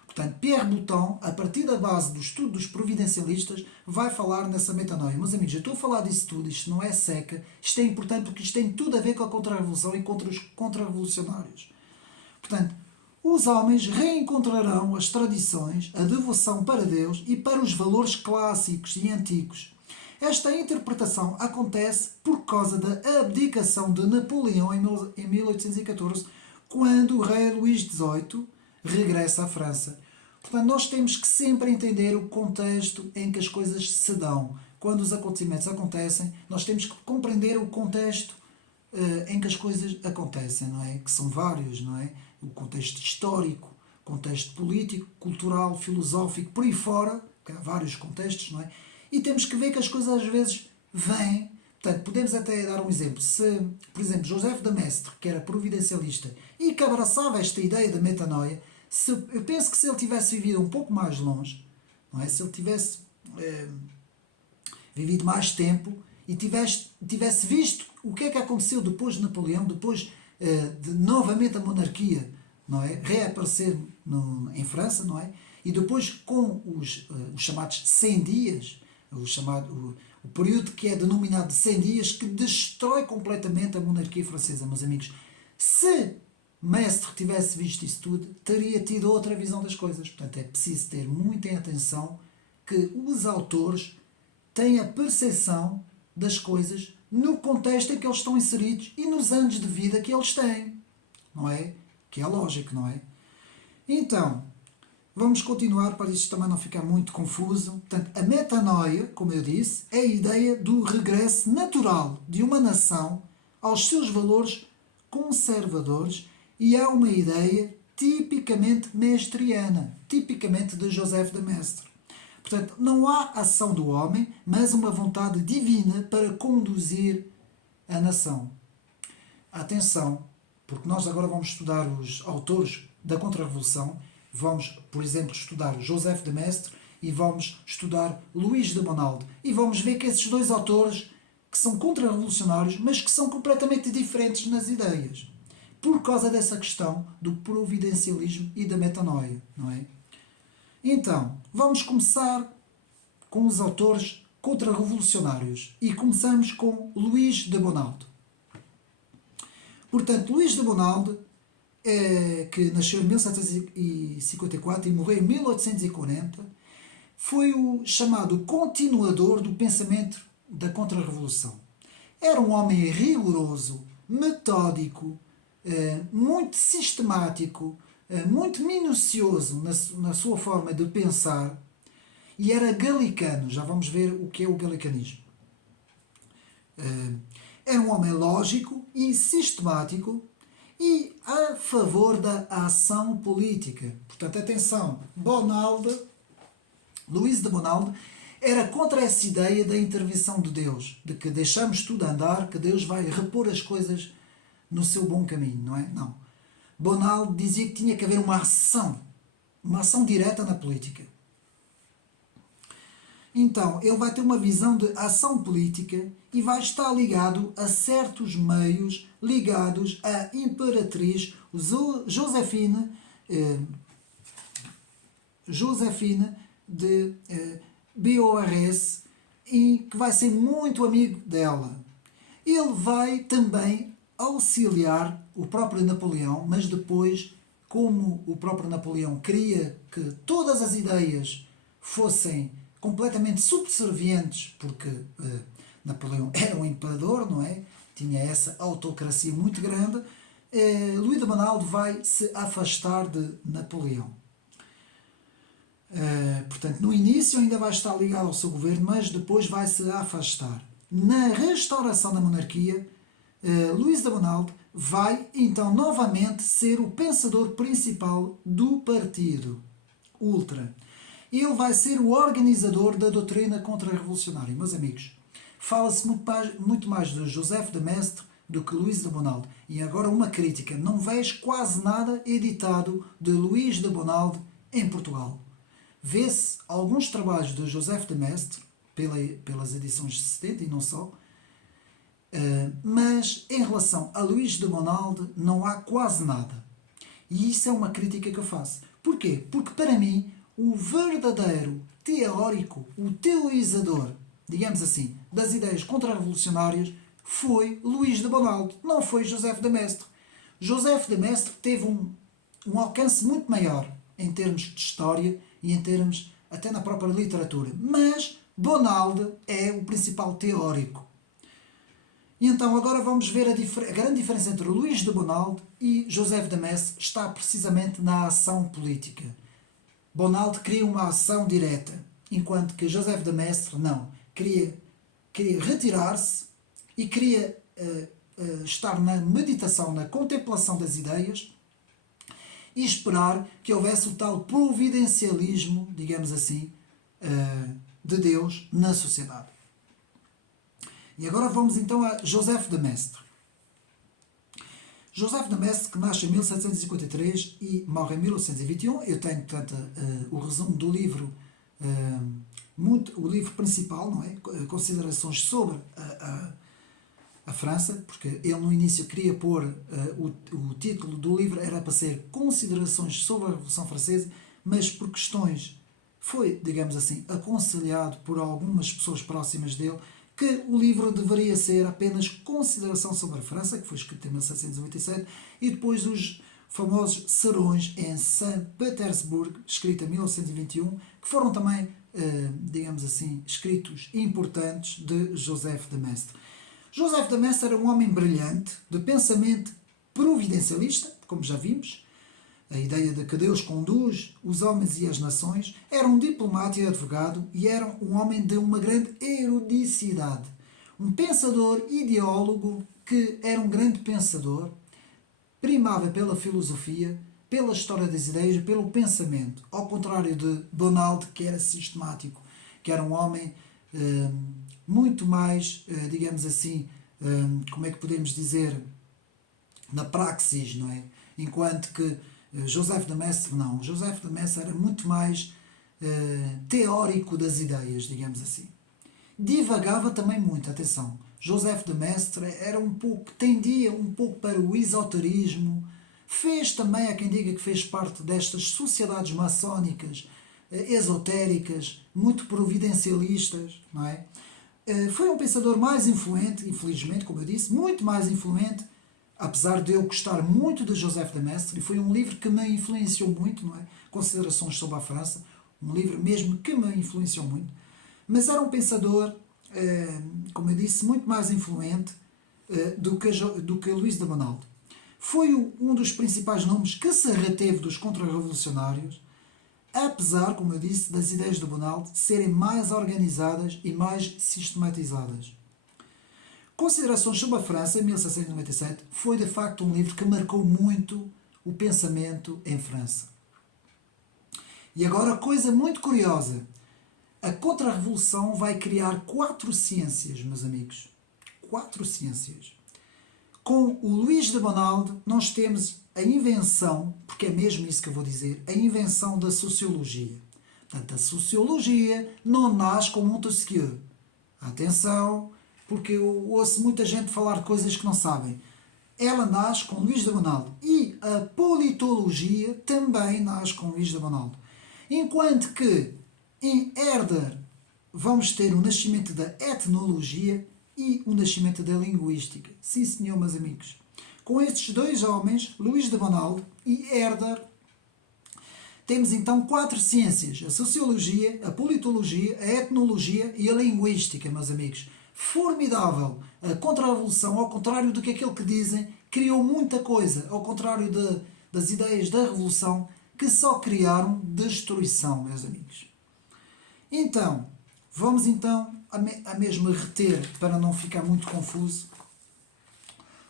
Portanto, Pierre Boutton, a partir da base do estudo dos providencialistas, vai falar nessa metanoia. Meus amigos, eu estou a falar disso tudo, isto não é seca, isto é importante porque isto tem tudo a ver com a Contra-Revolução e contra os contra-revolucionários. Portanto, os homens reencontrarão as tradições, a devoção para Deus e para os valores clássicos e antigos. Esta interpretação acontece por causa da abdicação de Napoleão em 1814, quando o rei Luís XVIII regressa à França. Portanto, nós temos que sempre entender o contexto em que as coisas se dão. Quando os acontecimentos acontecem, nós temos que compreender o contexto em que as coisas acontecem, não é? Que são vários, não é? O contexto histórico, contexto político, cultural, filosófico, por aí fora, que há vários contextos, não é? E temos que ver que as coisas às vezes vêm. Portanto, podemos até dar um exemplo. Se, por exemplo, José de Maistre, que era providencialista e que abraçava esta ideia da metanoia, eu penso que se ele tivesse vivido um pouco mais longe, não é? Se ele tivesse vivido mais tempo e tivesse visto o que é que aconteceu depois de Napoleão, depois de novamente a monarquia, não é? Reaparecer em França, não é? E depois com os chamados 100 dias, o período que é denominado de 100 dias, que destrói completamente a monarquia francesa, meus amigos. Se Mestre tivesse visto isso tudo, teria tido outra visão das coisas. Portanto, é preciso ter muita atenção que os autores têm a percepção das coisas no contexto em que eles estão inseridos e nos anos de vida que eles têm. Não é? Que é lógico, não é? Então, vamos continuar para isto também não ficar muito confuso. Portanto, a metanoia, como eu disse, é a ideia do regresso natural de uma nação aos seus valores conservadores e é uma ideia tipicamente mestriana, tipicamente de José de Maistre. Portanto, não há ação do homem, mas uma vontade divina para conduzir a nação. Atenção, porque nós agora vamos estudar os autores da Contra-Revolução. Vamos, por exemplo, estudar José de Maistre e vamos estudar Luís de Bonaldo. E vamos ver que esses dois autores, que são contra-revolucionários, mas que são completamente diferentes nas ideias. Por causa dessa questão do providencialismo e da metanoia, não é? Então, vamos começar com os autores contra-revolucionários. E começamos com Luís de Bonaldo. Portanto, Luís de Bonaldo, que nasceu em 1754 e morreu em 1840, foi o chamado continuador do pensamento da Contra-Revolução. Era um homem rigoroso, metódico, muito sistemático, muito minucioso na sua forma de pensar e era galicano. Já vamos ver o que é o galicanismo. Era um homem lógico e sistemático e a favor da ação política. Portanto, atenção, Luís de Bonaldo era contra essa ideia da intervenção de Deus, de que deixamos tudo andar, que Deus vai repor as coisas no seu bom caminho, não é? Não. Bonaldo dizia que tinha que haver uma ação direta na política. Então, ele vai ter uma visão de ação política e vai estar ligado a certos meios ligados à imperatriz Josefina de Beauharnais, e que vai ser muito amigo dela. Ele vai também auxiliar o próprio Napoleão, mas depois, como o próprio Napoleão queria que todas as ideias fossem completamente subservientes, porque Napoleão era um imperador, não é? Tinha essa autocracia muito grande, Luís de Bonaldo vai se afastar de Napoleão. Portanto, no início ainda vai estar ligado ao seu governo, mas depois vai se afastar. Na restauração da monarquia, Luís de Bonaldo vai então novamente ser o pensador principal do partido ultra. Ele vai ser o organizador da doutrina contra-revolucionária. Meus amigos, fala-se muito mais de José de Maistre do que Luís de Bonaldo. E agora uma crítica: não vejo quase nada editado de Luís de Bonaldo em Portugal. Vê-se alguns trabalhos de José de Maistre, pelas edições de 70 e não só, mas em relação a Luís de Bonaldo não há quase nada. E isso é uma crítica que eu faço. Porquê? Porque para mim o verdadeiro teórico, o teorizador, digamos assim, das ideias contra-revolucionárias foi Luís de Bonaldo, não foi José de Maistre. José de Maistre teve um alcance muito maior em termos de história e em termos até na própria literatura, mas Bonaldo é o principal teórico. E então agora vamos ver a grande diferença entre Luís de Bonald e Joseph de Maistre está precisamente na ação política. Bonald queria uma ação direta, enquanto que Joseph de Maistre não. Queria retirar-se e queria estar na meditação, na contemplação das ideias e esperar que houvesse o tal providencialismo, digamos assim, de Deus na sociedade. E agora vamos então a Joseph de Maistre. Joseph de Maistre, que nasce em 1753 e morre em 1821. Eu tenho, portanto, o resumo do livro, o livro principal, não é? Considerações sobre a França, porque ele no início queria pôr, o título do livro era para ser Considerações sobre a Revolução Francesa, mas por questões foi, digamos assim, aconselhado por algumas pessoas próximas dele que o livro deveria ser apenas Consideração sobre a França, que foi escrito em 1797, e depois os famosos Serões em Saint Petersburg, escrito em 1921, que foram também, digamos assim, escritos importantes de Joseph de Maistre. Joseph de Maistre era um homem brilhante, de pensamento providencialista, como já vimos, a ideia de que Deus conduz os homens e as nações, era um diplomata e advogado e era um homem de uma grande erudicidade. Um pensador ideólogo que era um grande pensador, primava pela filosofia, pela história das ideias e pelo pensamento, ao contrário de Bonald, que era sistemático, que era um homem muito mais, digamos assim, como é que podemos dizer, na praxis, não é? Enquanto que Joseph de Maistre não. Joseph de Maistre era muito mais teórico das ideias, digamos assim. Divagava também muito, atenção. Joseph de Maistre era tendia um pouco para o esoterismo. Fez também, há quem diga que fez parte destas sociedades maçónicas, esotéricas, muito providencialistas, não é? Foi um pensador mais influente, infelizmente, como eu disse, muito mais influente, apesar de eu gostar muito de Joseph de Maistre, e foi um livro que me influenciou muito, não é? Considerações sobre a França, um livro mesmo que me influenciou muito, mas era um pensador, como eu disse, muito mais influente do que Luís de Bonald. Foi um dos principais nomes que se reteve dos contra-revolucionários, apesar, como eu disse, das ideias de Bonald serem mais organizadas e mais sistematizadas. Considerações sobre a França, em 1797, foi de facto um livro que marcou muito o pensamento em França. E agora, coisa muito curiosa, a Contra-Revolução vai criar 4 ciências, meus amigos. 4 ciências. Com o Luís de Bonald, nós temos a invenção, porque é mesmo isso que eu vou dizer, a invenção da sociologia. Portanto, a sociologia não nasce com Montesquieu. Atenção, porque eu ouço muita gente falar de coisas que não sabem. Ela nasce com Luís de Bonald. E a politologia também nasce com Luís de Bonald. Enquanto que em Herder vamos ter o nascimento da etnologia e o nascimento da linguística. Sim, senhor, meus amigos. Com estes dois homens, Luís de Bonald e Herder, temos então 4 ciências: a sociologia, a politologia, a etnologia e a linguística, meus amigos. Formidável! A Contra-Revolução, ao contrário do que aquilo que dizem, criou muita coisa, ao contrário das ideias da Revolução, que só criaram destruição, meus amigos. Então, vamos então a mesmo reter, para não ficar muito confuso,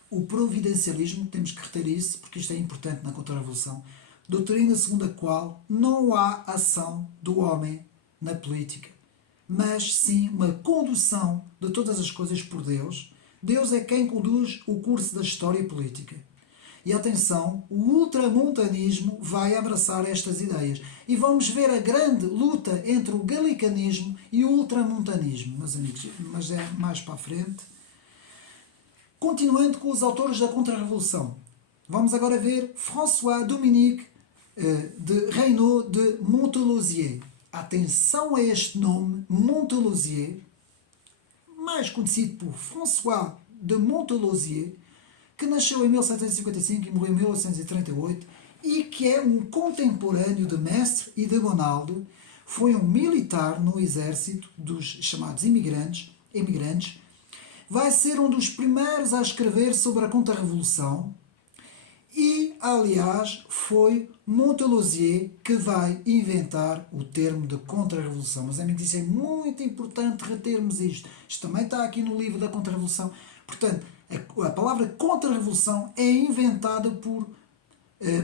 o providencialismo. Temos que reter isso, porque isto é importante na Contra-Revolução. Doutrina segundo a qual não há ação do homem na política, mas sim uma condução de todas as coisas por Deus. Deus é quem conduz o curso da história política. E atenção, o ultramontanismo vai abraçar estas ideias. E vamos ver a grande luta entre o galicanismo e o ultramontanismo, meus amigos, mas é mais para a frente. Continuando com os autores da Contra-Revolução, vamos agora ver François Dominique de Reynaud de Montelosier. Atenção a este nome, Montelosier, mais conhecido por François de Montelosier, que nasceu em 1755 e morreu em 1838 e que é um contemporâneo de Maistre e de Bonald. Foi um militar no exército dos chamados imigrantes, vai ser um dos primeiros a escrever sobre a Contra-Revolução e, aliás, foi Montelosier que vai inventar o termo de Contra-Revolução. Mas, amigos, isso é muito importante retermos isto. Isto também está aqui no livro da Contra-Revolução. Portanto, a palavra Contra-Revolução é inventada por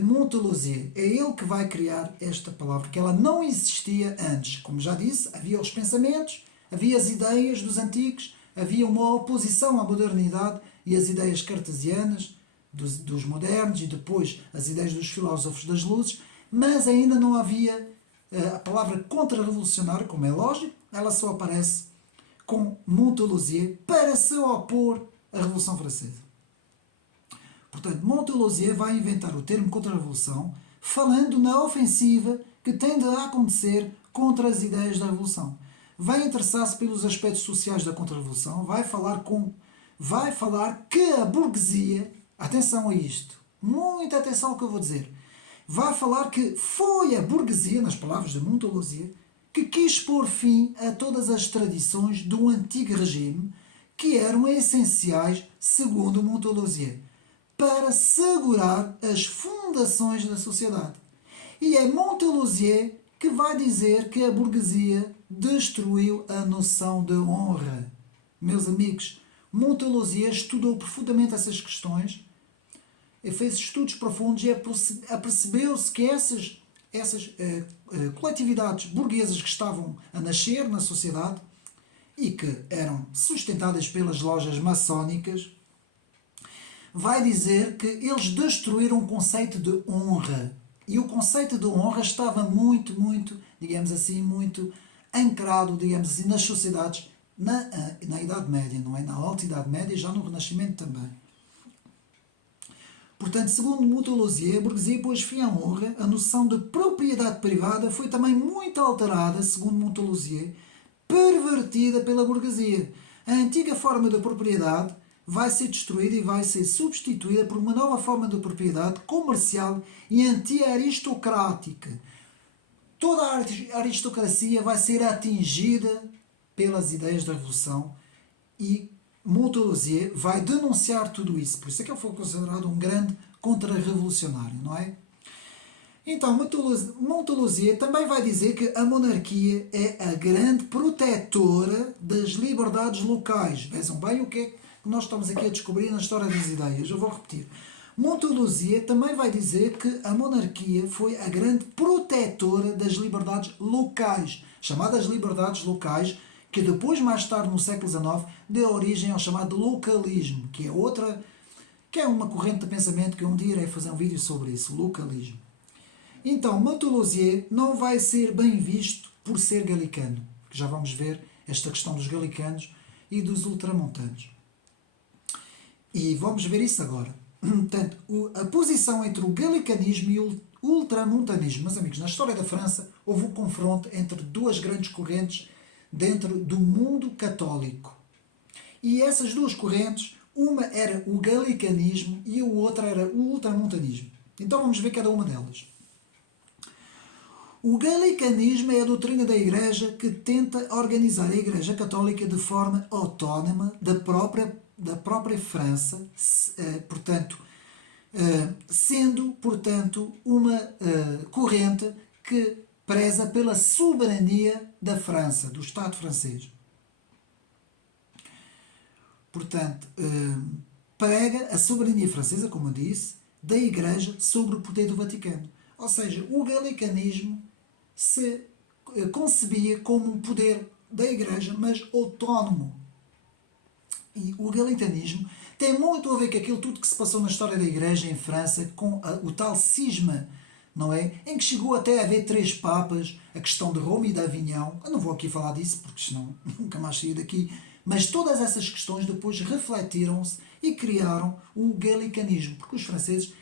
Montelosier. É ele que vai criar esta palavra, porque ela não existia antes. Como já disse, havia os pensamentos, havia as ideias dos antigos, havia uma oposição à modernidade e as ideias cartesianas dos modernos e depois as ideias dos filósofos das luzes, mas ainda não havia a palavra contra-revolucionário, como é lógico, ela só aparece com Montelosier para se opor à Revolução Francesa. Portanto, Montelosier vai inventar o termo contra-revolução falando na ofensiva que tende a acontecer contra as ideias da revolução. Vai interessar-se pelos aspectos sociais da contra-revolução, vai falar que a burguesia, atenção a isto, muita atenção ao que eu vou dizer, vai falar que foi a burguesia, nas palavras de Montelosier, que quis pôr fim a todas as tradições do antigo regime que eram essenciais, segundo Montelosier, para segurar as fundações da sociedade. E é Montelosier que vai dizer que a burguesia destruiu a noção de honra. Meus amigos, Montelosier estudou profundamente essas questões, fez estudos profundos e apercebeu-se que essas coletividades burguesas que estavam a nascer na sociedade e que eram sustentadas pelas lojas maçónicas, vai dizer que eles destruíram o conceito de honra. E o conceito de honra estava muito, digamos assim, muito ancrado, digamos assim, nas sociedades na Idade Média, não é? Na Alta Idade Média e já no Renascimento também. Portanto, segundo Montelosier, a burguesia pôs fim à honra, a noção de propriedade privada foi também muito alterada, segundo Montelosier, pervertida pela burguesia. A antiga forma de propriedade vai ser destruída e vai ser substituída por uma nova forma de propriedade comercial e anti-aristocrática. Toda a aristocracia vai ser atingida pelas ideias da Revolução e Montelosier vai denunciar tudo isso. Por isso é que ele foi considerado um grande contra-revolucionário, não é? Então, Montelosier também vai dizer que a monarquia é a grande protetora das liberdades locais. Vejam bem o que é que nós estamos aqui a descobrir na história das ideias. Eu vou repetir. Montelosier também vai dizer que a monarquia foi a grande protetora das liberdades locais, chamadas liberdades locais, que depois, mais tarde, no século XIX, deu origem ao chamado localismo, que é uma corrente de pensamento que um dia irei fazer um vídeo sobre isso, localismo. Então, Montelosier não vai ser bem visto por ser galicano. Já vamos ver esta questão dos galicanos e dos ultramontanos. E vamos ver isso agora. Portanto, a posição entre o galicanismo e o ultramontanismo. Meus amigos, na história da França houve um confronto entre duas grandes correntes dentro do mundo católico. E essas duas correntes, uma era o galicanismo e a outra era o ultramontanismo. Então vamos ver cada uma delas. O galicanismo é a doutrina da Igreja que tenta organizar a Igreja Católica de forma autónoma da própria França, sendo, portanto, uma corrente que preza pela soberania da França, do Estado francês. Portanto, prega a soberania francesa, como eu disse, da Igreja sobre o poder do Vaticano. Ou seja, o galicanismo se concebia como um poder da Igreja, mas autónomo. E o galicanismo tem muito a ver com aquilo tudo que se passou na história da Igreja em França, com o tal cisma, não é? Em que chegou até a haver 3 papas, a questão de Roma e de Avignon. Eu não vou aqui falar disso, porque senão nunca mais saio daqui. Mas todas essas questões depois refletiram-se e criaram o galicanismo, porque os franceses,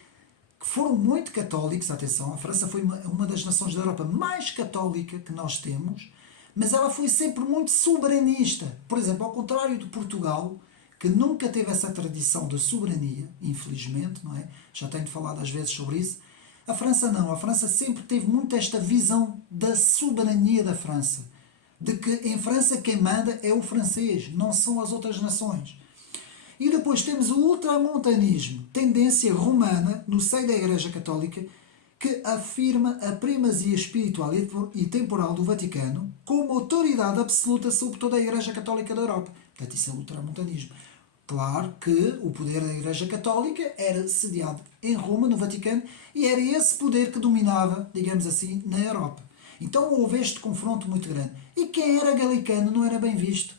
que foram muito católicos, atenção, a França foi uma das nações da Europa mais católica que nós temos, mas ela foi sempre muito soberanista. Por exemplo, ao contrário de Portugal, que nunca teve essa tradição de soberania, infelizmente, não é? Já tenho falado às vezes sobre isso. A França não. A França sempre teve muito esta visão da soberania da França. De que em França quem manda é o francês, não são as outras nações. E depois temos o ultramontanismo, tendência romana no seio da Igreja Católica, que afirma a primazia espiritual e temporal do Vaticano como autoridade absoluta sobre toda a Igreja Católica da Europa. Portanto, isso é ultramontanismo. Claro que o poder da Igreja Católica era sediado em Roma, no Vaticano, e era esse poder que dominava, digamos assim, na Europa. Então houve este confronto muito grande. E quem era galicano não era bem visto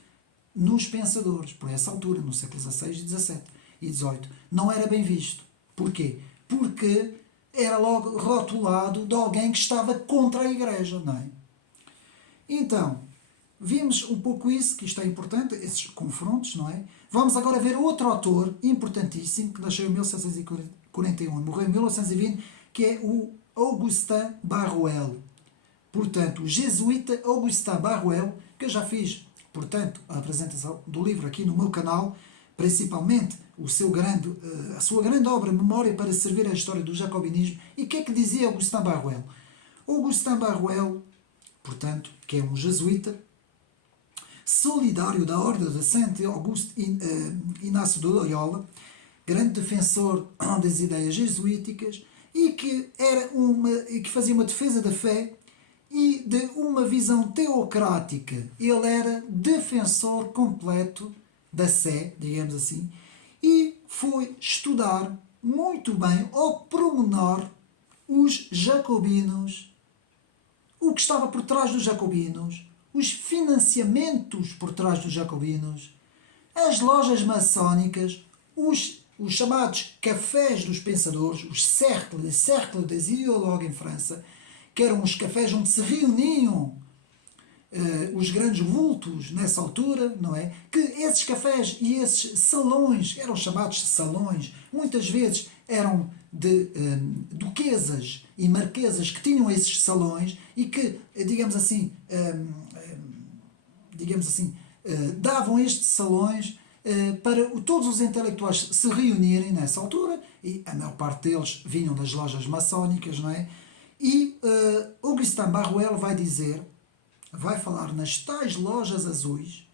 nos pensadores, por essa altura, no século XVI, XVII e XVIII. Não era bem visto. Porquê? Porque era logo rotulado de alguém que estava contra a Igreja, não é? Então, vimos um pouco isso, que isto é importante, esses confrontos, não é? Vamos agora ver outro autor importantíssimo, que nasceu em 1741 e morreu em 1920, que é o Augustin Barruel. Portanto, o jesuíta Augustin Barruel, que eu já fiz, portanto, a apresentação do livro aqui no meu canal, principalmente a sua grande obra, Memória para Servir a História do Jacobinismo. E o que é que dizia Augustin Barruel? Augustin Barruel, portanto, que é um jesuíta, solidário da Ordem de Santo Augusto Inácio de Loyola, grande defensor das ideias jesuíticas e que fazia uma defesa da fé e de uma visão teocrática. Ele era defensor completo da Sé, digamos assim, e foi estudar muito bem, ao pormenor, os jacobinos, o que estava por trás dos jacobinos, os financiamentos por trás dos jacobinos, as lojas maçónicas, os chamados cafés dos pensadores, os cercles des idéologues em França, que eram os cafés onde se reuniam os grandes vultos nessa altura, não é? Que esses cafés e esses salões, eram chamados salões, muitas vezes eram de duquesas e marquesas que tinham esses salões e que, digamos assim, davam estes salões para todos os intelectuais se reunirem nessa altura, e a maior parte deles vinham das lojas maçónicas, não é? E Augustin Barruel vai falar nas tais lojas azuis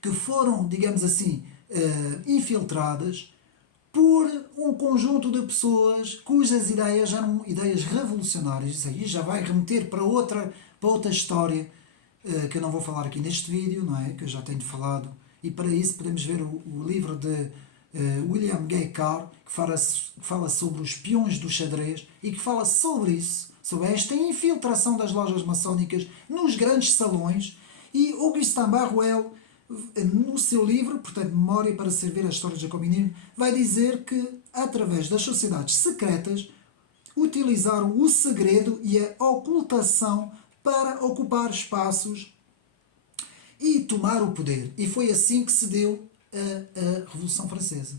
que foram, digamos assim, infiltradas por um conjunto de pessoas cujas ideias eram ideias revolucionárias. Isso aí já vai remeter para outra história que eu não vou falar aqui neste vídeo, não é? Que eu já tenho falado, e para isso podemos ver o livro de William Gay Carr, que fala sobre os peões do xadrez e que fala sobre isso, sobre esta infiltração das lojas maçónicas nos grandes salões. E Augustin Barruel, no seu livro, portanto, Memória para Servir a História do Jacobinismo, vai dizer que, através das sociedades secretas, utilizaram o segredo e a ocultação para ocupar espaços e tomar o poder. E foi assim que se deu a Revolução Francesa.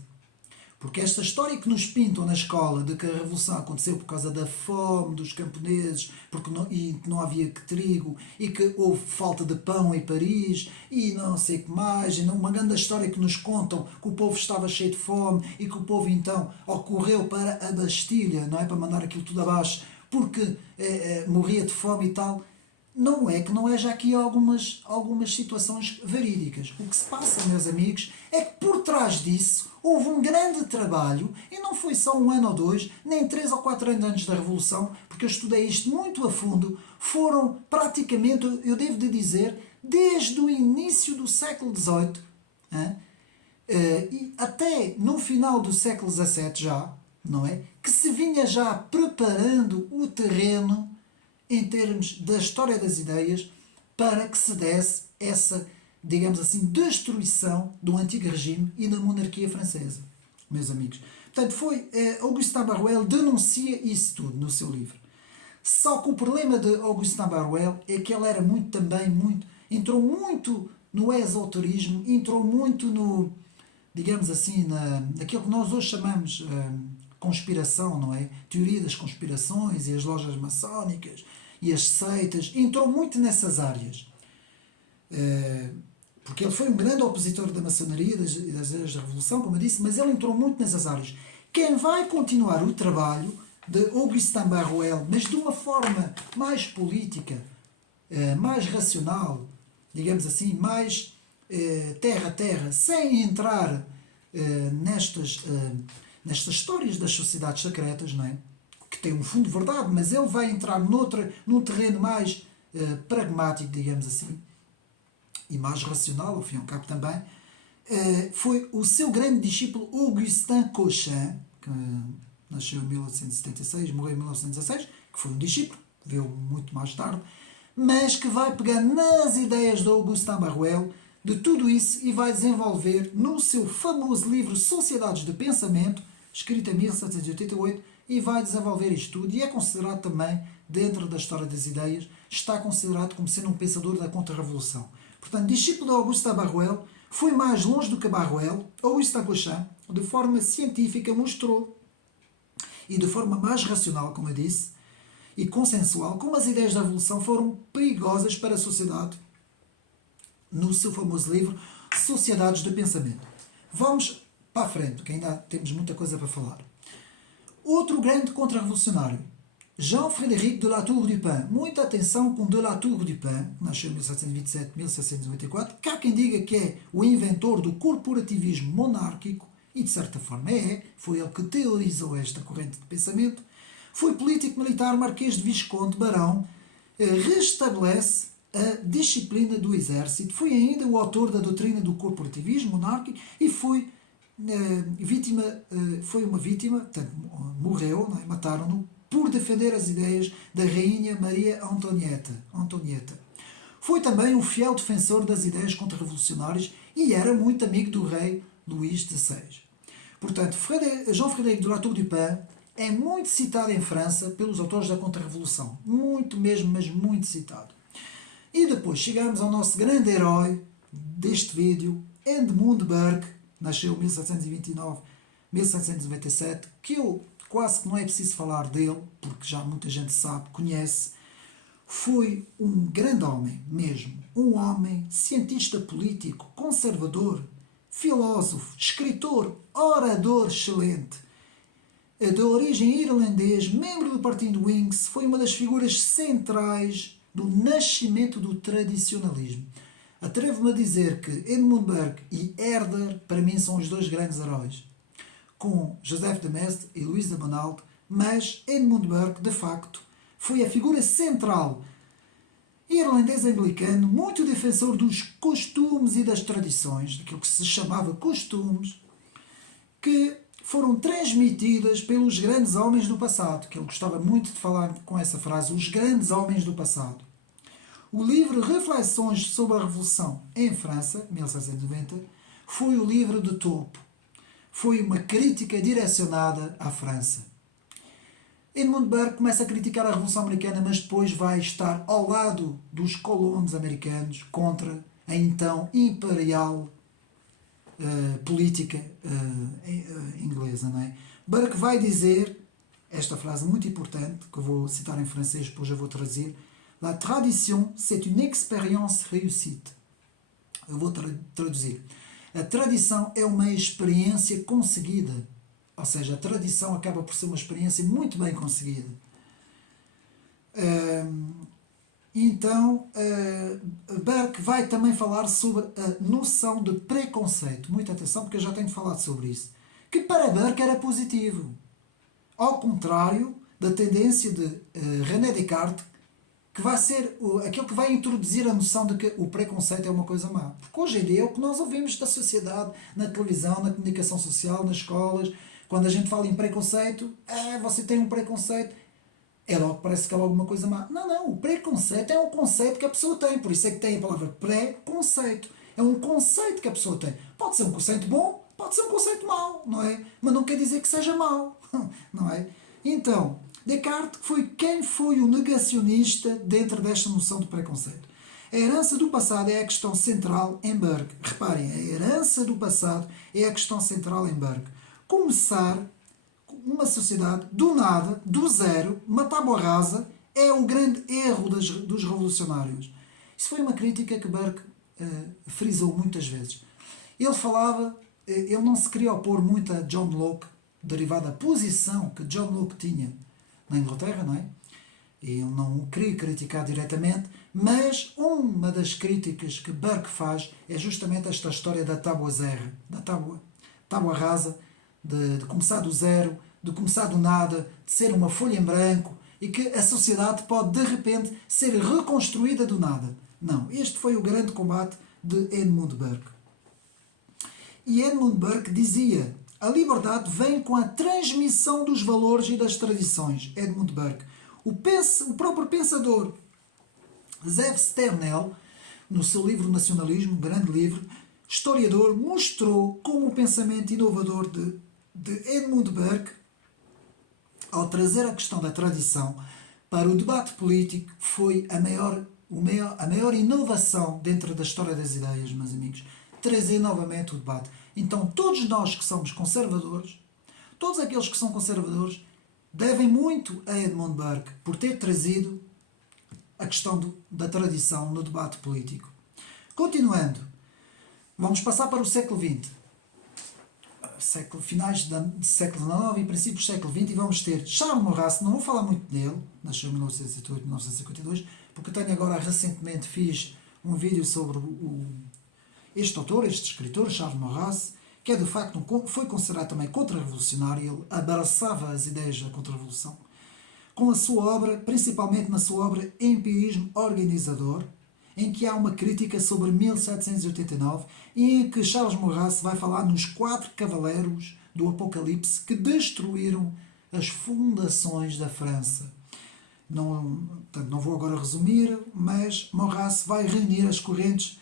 Porque esta história que nos pintam na escola de que a Revolução aconteceu por causa da fome dos camponeses, porque não havia trigo, e que houve falta de pão em Paris, e não sei o que mais, e uma grande história que nos contam que o povo estava cheio de fome, e que o povo então ocorreu para a Bastilha, não é? Para mandar aquilo tudo abaixo, porque morria de fome e tal. Não é que não haja aqui algumas situações verídicas. O que se passa, meus amigos, é que por trás disso houve um grande trabalho, e não foi só 1 ano ou 2, nem 3 ou 4 anos antes da Revolução, porque eu estudei isto muito a fundo, foram praticamente, eu devo de dizer, desde o início do século XVIII, e até no final do século XVII já, não é? Que se vinha já preparando o terreno em termos da história das ideias, para que se desse essa, digamos assim, destruição do antigo regime e da monarquia francesa, meus amigos. Portanto, Augustin Barruel denuncia isso tudo no seu livro. Só que o problema de Augustin Barruel é que ele era entrou muito no esoterismo, entrou muito no, digamos assim, naquilo que nós hoje chamamos conspiração, não é? Teoria das conspirações e as lojas maçónicas e as seitas, entrou muito nessas áreas. Porque ele foi um grande opositor da maçonaria e das ideias da Revolução, como eu disse, mas ele entrou muito nessas áreas. Quem vai continuar o trabalho de Augustin Barruel, mas de uma forma mais política, mais racional, digamos assim, mais terra a terra, sem entrar nestas histórias das sociedades secretas, não é? Que tem um fundo de verdade, mas ele vai entrar num terreno mais pragmático, digamos assim, e mais racional, ao fim e ao cabo também. Foi o seu grande discípulo Augustin Cochin, que nasceu em 1876, morreu em 1916, que foi um discípulo, veio muito mais tarde, mas que vai pegar nas ideias de Augustin Barruel, de tudo isso, e vai desenvolver no seu famoso livro Sociedades de Pensamento, escrito em 1788, e vai desenvolver isto tudo, e é considerado também, dentro da história das ideias, está considerado como sendo um pensador da Contra-Revolução. Portanto, discípulo de Augustin Barruel, foi mais longe do que Barruel. Augustin Cochin, de forma científica, mostrou, e de forma mais racional, como eu disse, e consensual, como as ideias da evolução foram perigosas para a sociedade, no seu famoso livro Sociedades de Pensamento. Vamos para a frente, que ainda temos muita coisa para falar. Outro grande contra-revolucionário, Jean-Frédéric de La Tour du Pin. Muita atenção com de La Tour du Pin, que nasceu em 1727-1794, que há quem diga que é o inventor do corporativismo monárquico, e de certa forma foi ele que teorizou esta corrente de pensamento. Foi político militar, marquês de Visconde, barão, restabelece a disciplina do exército, foi ainda o autor da doutrina do corporativismo monárquico e foi uma vítima, portanto, morreu, não é? Mataram-no, por defender as ideias da rainha Maria Antonieta. Foi também um fiel defensor das ideias contra-revolucionárias e era muito amigo do rei Luís XVI. Portanto, Jean-Frédéric de La Tour du Pin é muito citado em França pelos autores da Contra-Revolução. Muito mesmo, mas muito citado. E depois chegamos ao nosso grande herói deste vídeo, Edmund Burke, nasceu em 1729-1797, que eu quase que não é preciso falar dele, porque já muita gente sabe, conhece. Foi um grande homem mesmo, um homem cientista político, conservador, filósofo, escritor, orador excelente, de origem irlandês, membro do partido Whigs, foi uma das figuras centrais do nascimento do tradicionalismo. Atrevo-me a dizer que Edmund Burke e Herder, para mim, são os dois grandes heróis, com Joseph de Maistre e Luís de Bonald, mas Edmund Burke, de facto, foi a figura central, irlandês anglicano, muito defensor dos costumes e das tradições, daquilo que se chamava costumes, que foram transmitidas pelos grandes homens do passado, que ele gostava muito de falar com essa frase, os grandes homens do passado. O livro Reflexões sobre a Revolução em França, 1790, foi o livro de topo. Foi uma crítica direcionada à França. Edmund Burke começa a criticar a Revolução Americana, mas depois vai estar ao lado dos colonos americanos contra a então imperial política inglesa. Não é? Burke vai dizer esta frase muito importante, que eu vou citar em francês, depois eu vou traduzir: La tradition, c'est une expérience réussite. Eu vou traduzir. A tradição é uma experiência conseguida. Ou seja, a tradição acaba por ser uma experiência muito bem conseguida. Então, Burke vai também falar sobre a noção de preconceito. Muita atenção, porque eu já tenho falado sobre isso. Que para Burke era positivo. Ao contrário da tendência de René Descartes, que vai ser aquele que vai introduzir a noção de que o preconceito é uma coisa má. Porque hoje em dia é o que nós ouvimos da sociedade, na televisão, na comunicação social, nas escolas. Quando a gente fala em preconceito, você tem um preconceito, parece que é logo uma coisa má. Não, o preconceito é um conceito que a pessoa tem, por isso é que tem a palavra preconceito. É um conceito que a pessoa tem. Pode ser um conceito bom, pode ser um conceito mau, não é? Mas não quer dizer que seja mau, não é? Então, Descartes quem foi o negacionista dentro desta noção de preconceito. A herança do passado é a questão central em Burke. Reparem, a herança do passado é a questão central em Burke. Começar uma sociedade do nada, do zero, uma tábua rasa, é o grande erro dos revolucionários. Isso foi uma crítica que Burke frisou muitas vezes. Ele não se queria opor muito a John Locke, derivado da posição que John Locke tinha na Inglaterra, não é? Ele não o queria criticar diretamente, mas uma das críticas que Burke faz é justamente esta história da tábua zero, da tábua tábua rasa, de começar do zero, de começar do nada, de ser uma folha em branco e que a sociedade pode de repente ser reconstruída do nada. Não, este foi o grande combate de Edmund Burke. E Edmund Burke dizia: a liberdade vem com a transmissão dos valores e das tradições. Edmund Burke. O próprio pensador Zev Sternel, no seu livro Nacionalismo, um grande livro, historiador, mostrou como o pensamento inovador de Edmund Burke, ao trazer a questão da tradição para o debate político, foi a maior inovação dentro da história das ideias, meus amigos. Trazer novamente o debate. Então, todos nós que somos conservadores, todos aqueles que são conservadores, devem muito a Edmund Burke por ter trazido a questão da tradição no debate político. Continuando, vamos passar para o século XX. Finais do século XIX e princípios do século XX, e vamos ter Charles Maurras. Não vou falar muito dele, nasceu em 1908, 1952, porque eu tenho agora, recentemente, fiz um vídeo sobre este autor, este escritor, Charles Maurras, que de facto foi considerado também contra-revolucionário. Ele abraçava as ideias da contra-revolução, com a sua obra, principalmente na sua obra Empirismo Organizador, em que há uma crítica sobre 1789 e em que Charles Maurras vai falar nos 4 cavaleiros do Apocalipse que destruíram as fundações da França. Não vou agora resumir, mas Maurras vai reunir as correntes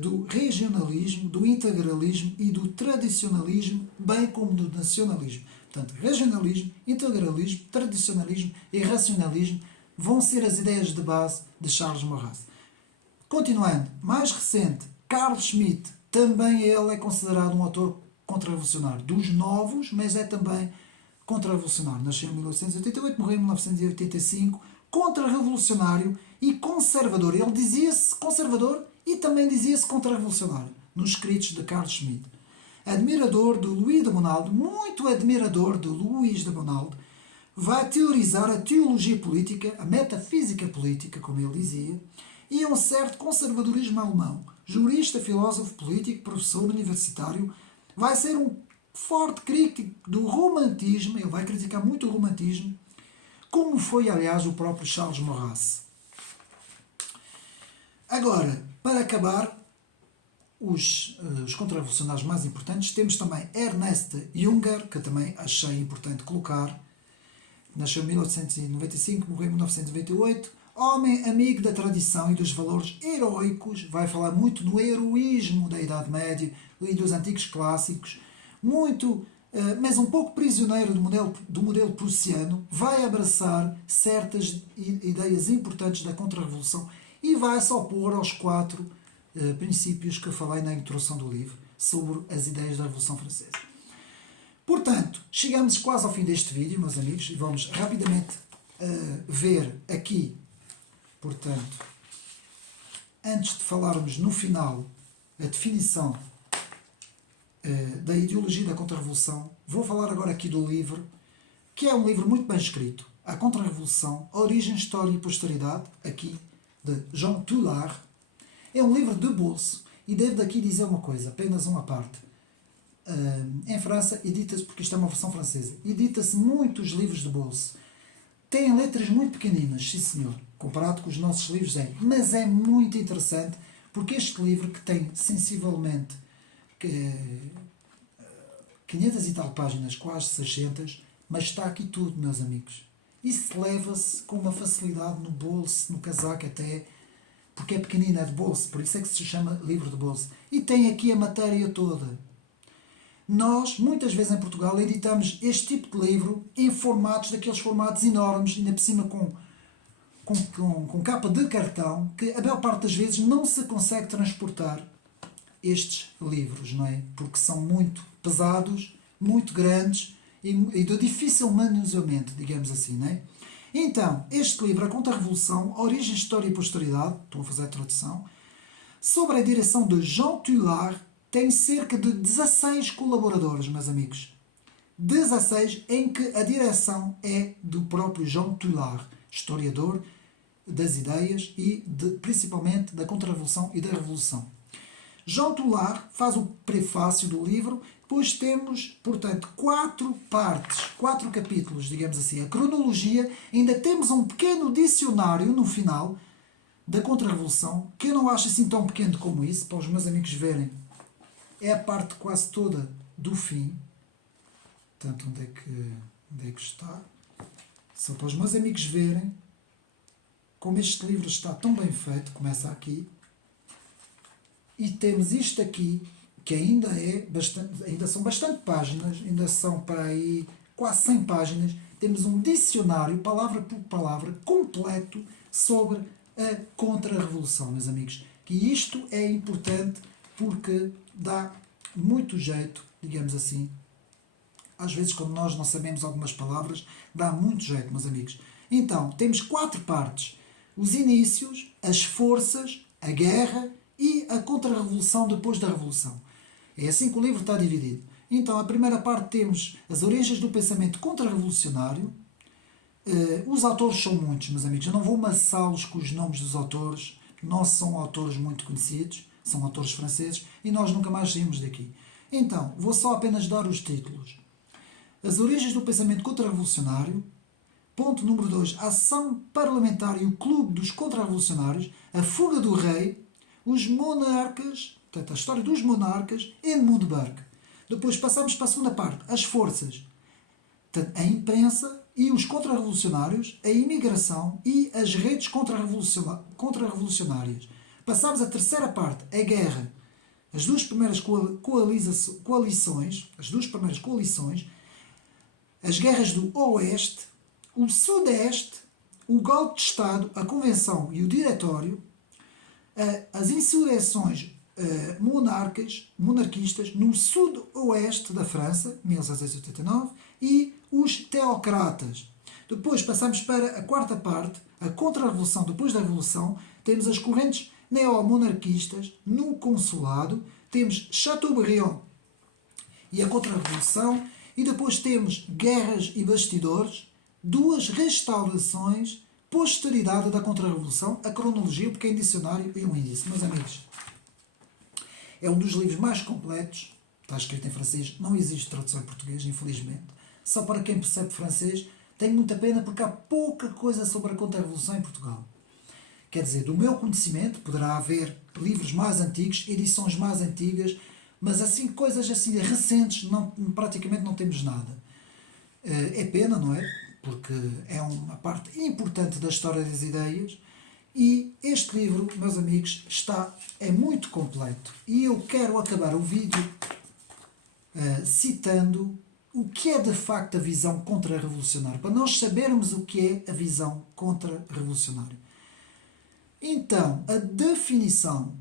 do regionalismo, do integralismo e do tradicionalismo, bem como do nacionalismo. Portanto, regionalismo, integralismo, tradicionalismo e racionalismo vão ser as ideias de base de Charles Maurras. Continuando, mais recente, Carl Schmitt, também ele é considerado um autor contra-revolucionário, dos novos, mas é também contra-revolucionário. Nasceu em 1888, morreu em 1985, contra-revolucionário e conservador. Ele dizia-se conservador e também dizia-se contra-revolucionário, nos escritos de Carl Schmitt. Admirador de Louis de Bonald, muito admirador de Louis de Bonald, vai teorizar a teologia política, a metafísica política, como ele dizia, e um certo conservadorismo alemão. Jurista, filósofo, político, professor universitário, vai ser um forte crítico do romantismo, ele vai criticar muito o romantismo, como foi, aliás, o próprio Charles Maurras. Agora, para acabar, os contra-revolucionários mais importantes, temos também Ernest Junger, que também achei importante colocar. Nasceu em 1895, morreu em 1998. Homem amigo da tradição e dos valores heroicos, vai falar muito no heroísmo da Idade Média e dos antigos clássicos, mas um pouco prisioneiro do modelo prussiano, vai abraçar certas ideias importantes da contra-revolução e vai se opor aos 4 princípios que eu falei na introdução do livro sobre as ideias da Revolução Francesa. Portanto, chegamos quase ao fim deste vídeo, meus amigos, e vamos rapidamente ver aqui. Portanto, antes de falarmos no final a definição da ideologia da contra-revolução, vou falar agora aqui do livro, que é um livro muito bem escrito, A Contra-Revolução, Origem, História e Posteridade, aqui, de Jean Toulard. É um livro de bolso, e devo daqui dizer uma coisa, apenas uma parte. Em França, edita-se, porque isto é uma versão francesa, edita-se muitos livros de bolso. Tem letras muito pequeninas, sim senhor, comparado com os nossos livros mas é muito interessante, porque este livro, que tem sensivelmente 500 e tal páginas, quase 600, mas está aqui tudo, meus amigos. Isso leva-se com uma facilidade no bolso, no casaco até, porque é pequenino, é de bolso, por isso é que se chama livro de bolso. E tem aqui a matéria toda. Nós, muitas vezes em Portugal, editamos este tipo de livro em formatos, daqueles formatos enormes, ainda por cima com capa de cartão, que a maior parte das vezes não se consegue transportar estes livros, não é? Porque são muito pesados, muito grandes e de difícil manuseamento, digamos assim, não é? Então, este livro, A Contra-Revolução, Origem, História e Posteridade, estou a fazer a tradução, sobre a direção de Jean Toulard, tem cerca de 16 colaboradores, meus amigos. 16 em que a direção é do próprio Jean Toulard, historiador das ideias e principalmente da Contra-Revolução e da Revolução. Jean Toulard faz o prefácio do livro, Pois temos, portanto, 4 partes, 4 capítulos, digamos assim. A cronologia, ainda temos um pequeno dicionário no final da Contra-Revolução, que eu não acho assim tão pequeno como isso, para os meus amigos verem. É a parte quase toda do fim. Portanto, onde é que está? Só para os meus amigos verem como este livro está tão bem feito. Começa aqui. E temos isto aqui, que ainda são bastante páginas, ainda são para aí quase 100 páginas. Temos um dicionário, palavra por palavra, completo sobre a Contra-Revolução, meus amigos. E isto é importante porque dá muito jeito, digamos assim. Às vezes, quando nós não sabemos algumas palavras, dá muito jeito, meus amigos. Então, temos 4 partes. Os inícios, as forças, a guerra e a Contra-Revolução depois da Revolução. É assim que o livro está dividido. Então, a primeira parte temos as origens do pensamento contra-revolucionário. Os autores são muitos, meus amigos. Eu não vou amassá-los com os nomes dos autores. Não são autores muito conhecidos. São autores franceses. E nós nunca mais saímos daqui. Então, vou só apenas dar os títulos. As origens do pensamento contra-revolucionário. Ponto número 2. A ação parlamentar e o clube dos contra-revolucionários. A fuga do rei. Os monarcas. Portanto, a história dos monarcas. Edmund Burke. Depois passamos para a segunda parte. As forças. Portanto, a imprensa e os contra-revolucionários. A imigração e as redes contra-revolucionárias. Passamos à terceira parte. A guerra. As duas primeiras coalições. As duas primeiras coalições. As guerras do Oeste, o Sudeste, o golpe de Estado, a Convenção e o Diretório, as insurreições monarquistas no Sudoeste da França, 1689, e os teocratas. Depois passamos para a quarta parte, a Contra-Revolução depois da Revolução. Temos as correntes neomonarquistas no Consulado, temos Chateaubriand e a Contra-Revolução. E depois temos guerras e bastidores, 2 restaurações, posteridade da Contra-Revolução, a cronologia, porque é em dicionário e um índice. Meus amigos, é um dos livros mais completos, está escrito em francês, não existe tradução em português, infelizmente. Só para quem percebe francês, tenho muita pena porque há pouca coisa sobre a Contra-Revolução em Portugal. Quer dizer, do meu conhecimento, poderá haver livros mais antigos, edições mais antigas, mas assim, coisas assim recentes, praticamente não temos nada. É pena, não é? Porque é uma parte importante da história das ideias e este livro, meus amigos, é muito completo. E eu quero acabar o vídeo citando o que é de facto a visão contra-revolucionária, para nós sabermos o que é a visão contra-revolucionária. Então, a definição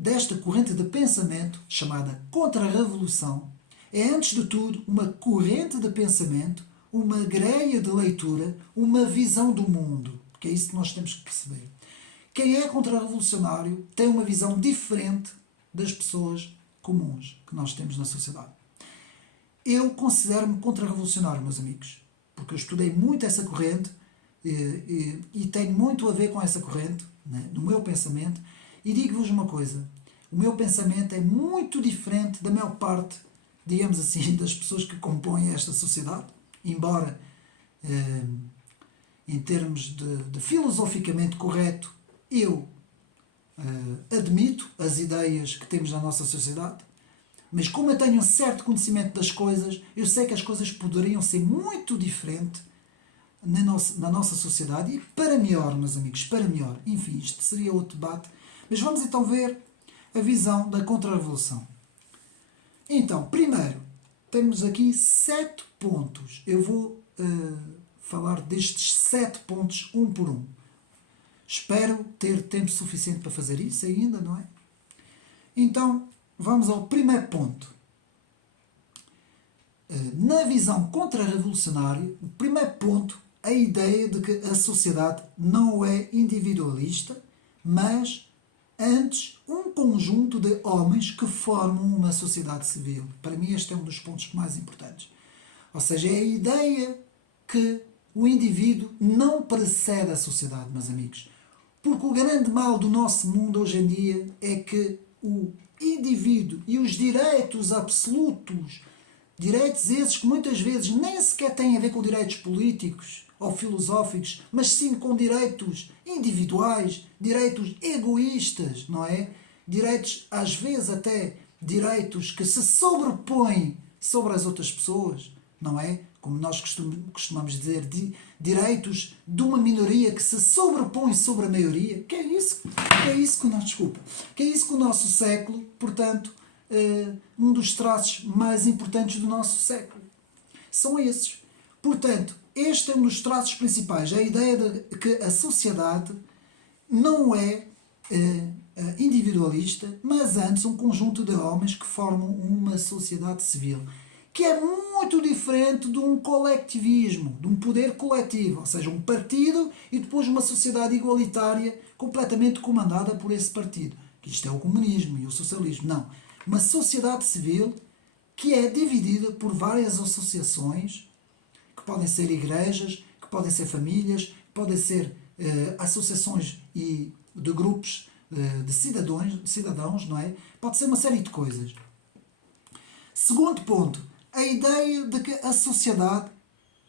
desta corrente de pensamento, chamada Contra-Revolução, é antes de tudo uma corrente de pensamento, uma greia de leitura, uma visão do mundo, que é isso que nós temos que perceber. Quem é contra-revolucionário tem uma visão diferente das pessoas comuns que nós temos na sociedade. Eu considero-me contra-revolucionário, meus amigos, porque eu estudei muito essa corrente e tenho muito a ver com essa corrente, né, no meu pensamento. E digo-vos uma coisa, o meu pensamento é muito diferente da maior parte, digamos assim, das pessoas que compõem esta sociedade, embora, em termos de filosoficamente correto, eu admito as ideias que temos na nossa sociedade, mas como eu tenho um certo conhecimento das coisas, eu sei que as coisas poderiam ser muito diferentes na nossa sociedade e para melhor, meus amigos, para melhor. Enfim, isto seria outro debate. Mas vamos então ver a visão da Contra-Revolução. Então, primeiro, temos aqui 7 pontos. Eu vou falar destes 7 pontos um por um. Espero ter tempo suficiente para fazer isso ainda, não é? Então, vamos ao primeiro ponto. Na visão contra-revolucionária, o primeiro ponto, a ideia de que a sociedade não é individualista, mas antes um conjunto de homens que formam uma sociedade civil. Para mim este é um dos pontos mais importantes. Ou seja, é a ideia que o indivíduo não precede a sociedade, meus amigos. Porque o grande mal do nosso mundo hoje em dia é que o indivíduo e os direitos absolutos Direitos esses que muitas vezes nem sequer têm a ver com direitos políticos ou filosóficos, mas sim com direitos individuais, direitos egoístas, não é? Direitos, às vezes até direitos que se sobrepõem sobre as outras pessoas, não é? Como nós costumamos dizer, direitos de uma minoria que se sobrepõe sobre a maioria. Que é isso que o nosso século, portanto, um dos traços mais importantes do nosso século. São esses. Portanto, este é um dos traços principais. A ideia de que a sociedade não é individualista, mas antes um conjunto de homens que formam uma sociedade civil, que é muito diferente de um coletivismo, de um poder coletivo, ou seja, um partido e depois uma sociedade igualitária completamente comandada por esse partido. Isto é o comunismo e o socialismo. Não. Uma sociedade civil que é dividida por várias associações, que podem ser igrejas, que podem ser famílias, que podem ser associações e de grupos de cidadãos, não é? Pode ser uma série de coisas. Segundo ponto, a ideia de que a sociedade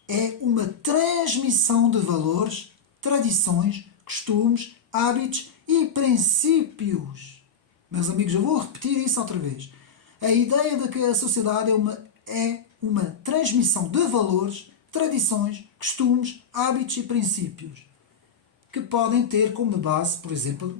é uma transmissão de valores, tradições, costumes, hábitos e princípios. Meus amigos, eu vou repetir isso outra vez. A ideia de que a sociedade é uma transmissão de valores, tradições, costumes, hábitos e princípios que podem ter como base, por exemplo,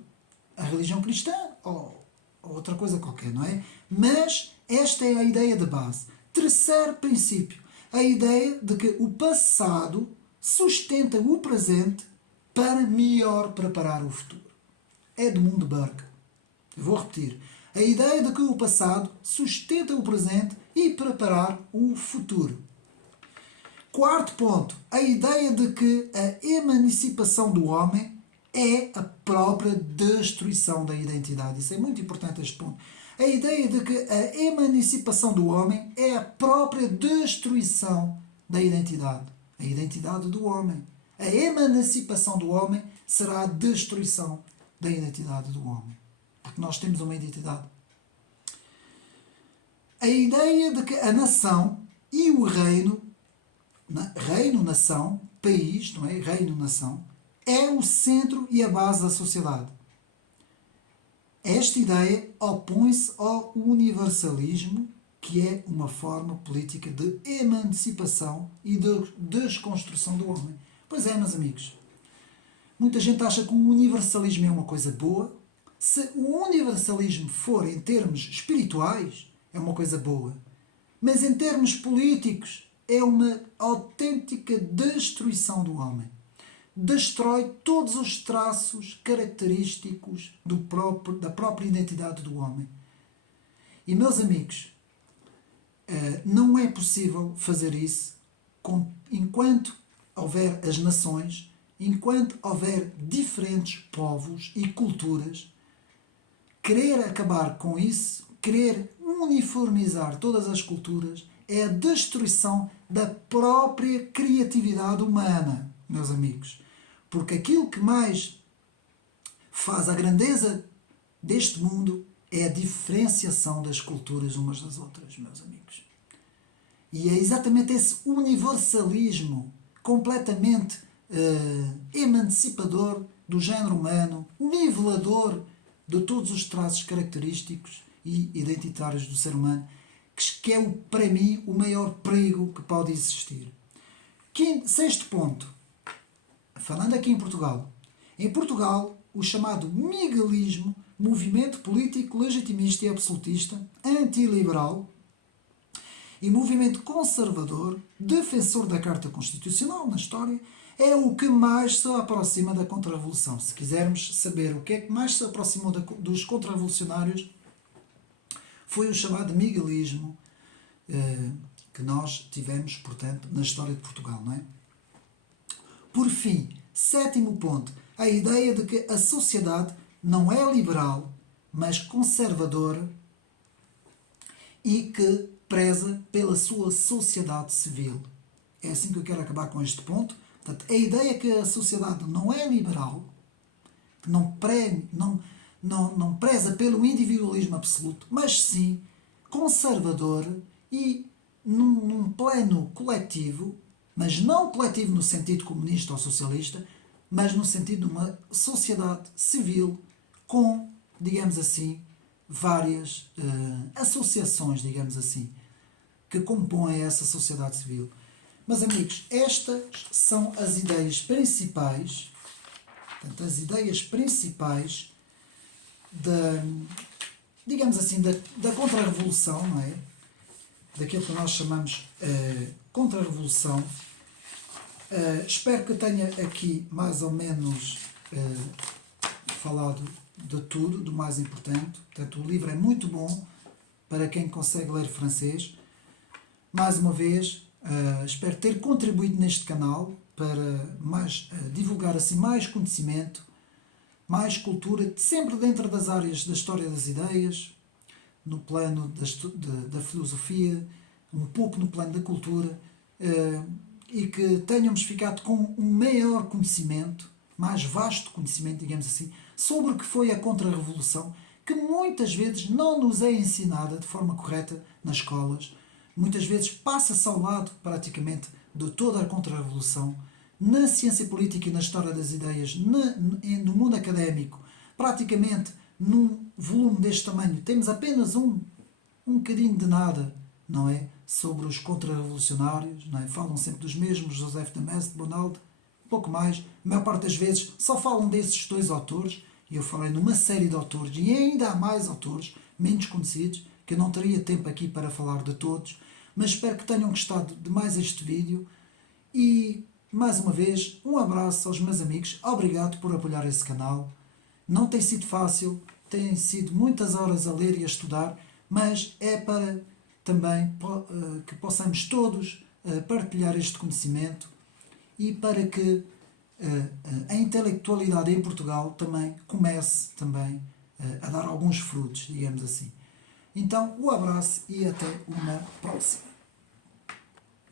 a religião cristã ou outra coisa qualquer, não é? Mas esta é a ideia de base. Terceiro princípio, a ideia de que o passado sustenta o presente para melhor preparar o futuro. Edmund Burke. Eu vou repetir. A ideia de que o passado sustenta o presente e preparar o futuro. Quarto ponto, a ideia de que a emancipação do homem é a própria destruição da identidade. Isso é muito importante, este ponto. A ideia de que a emancipação do homem é a própria destruição da identidade. A identidade do homem. A emancipação do homem será a destruição da identidade do homem. Porque nós temos uma identidade. A ideia de que a nação e o reino, nação, país, não é? Reino-nação, é o centro e a base da sociedade. Esta ideia opõe-se ao universalismo, que é uma forma política de emancipação e de desconstrução do homem. Pois é, meus amigos. Muita gente acha que o universalismo é uma coisa boa. Se o universalismo for em termos espirituais, é uma coisa boa. Mas em termos políticos, é uma autêntica destruição do homem. Destrói todos os traços característicos da própria identidade do homem. E, meus amigos, não é possível fazer isso enquanto houver as nações, enquanto houver diferentes povos e culturas. Querer acabar com isso, querer uniformizar todas as culturas, é a destruição da própria criatividade humana, meus amigos. Porque aquilo que mais faz a grandeza deste mundo é a diferenciação das culturas umas das outras, meus amigos. E é exatamente esse universalismo completamente emancipador do género humano, nivelador de todos os traços característicos e identitários do ser humano, que é, para mim, o maior perigo que pode existir. Sexto ponto. Falando aqui em Portugal. Em Portugal, o chamado miguelismo, movimento político legitimista e absolutista, antiliberal e movimento conservador, defensor da Carta Constitucional na história, é o que mais se aproxima da contra-revolução. Se quisermos saber o que é que mais se aproximou dos contra-revolucionários, foi o chamado miguelismo que nós tivemos, portanto, na história de Portugal, não é? Por fim, sétimo ponto, a ideia de que a sociedade não é liberal, mas conservadora e que preza pela sua sociedade civil. É assim que eu quero acabar com este ponto. Portanto, a ideia que a sociedade não é liberal, que não preza pelo individualismo absoluto, mas sim conservadora e num plano coletivo, mas não coletivo no sentido comunista ou socialista, mas no sentido de uma sociedade civil com, digamos assim, várias associações, digamos assim, que compõem essa sociedade civil. Meus amigos, estas são as ideias principais, portanto, as ideias principais da, digamos assim, da contra-revolução, não é? Daquilo que nós chamamos contra-revolução. Espero que tenha aqui mais ou menos falado de tudo, do mais importante. Portanto, o livro é muito bom para quem consegue ler francês. Mais uma vez, espero ter contribuído neste canal para mais, divulgar assim mais conhecimento, mais cultura, sempre dentro das áreas da história das ideias, no plano da filosofia, um pouco no plano da cultura, e que tenhamos ficado com um maior conhecimento, mais vasto conhecimento, digamos assim, sobre o que foi a Contra-Revolução, que muitas vezes não nos é ensinada de forma correta nas escolas. Muitas vezes passa-se ao lado, praticamente, de toda a Contra-Revolução, na ciência política e na história das ideias, no mundo académico, praticamente num volume deste tamanho, temos apenas um bocadinho de nada, não é? Sobre os contra-revolucionários, não é? Falam sempre dos mesmos, Joseph de Maistre, Bonald, pouco mais. A maior parte das vezes só falam desses dois autores, e eu falei numa série de autores, e ainda há mais autores, menos conhecidos, que eu não teria tempo aqui para falar de todos, mas espero que tenham gostado de mais este vídeo, e mais uma vez, um abraço aos meus amigos, obrigado por apoiar esse canal. Não tem sido fácil, tem sido muitas horas a ler e a estudar, mas é para também que possamos todos partilhar este conhecimento e para que a intelectualidade em Portugal também comece também a dar alguns frutos, digamos assim. Então, um abraço e até uma próxima.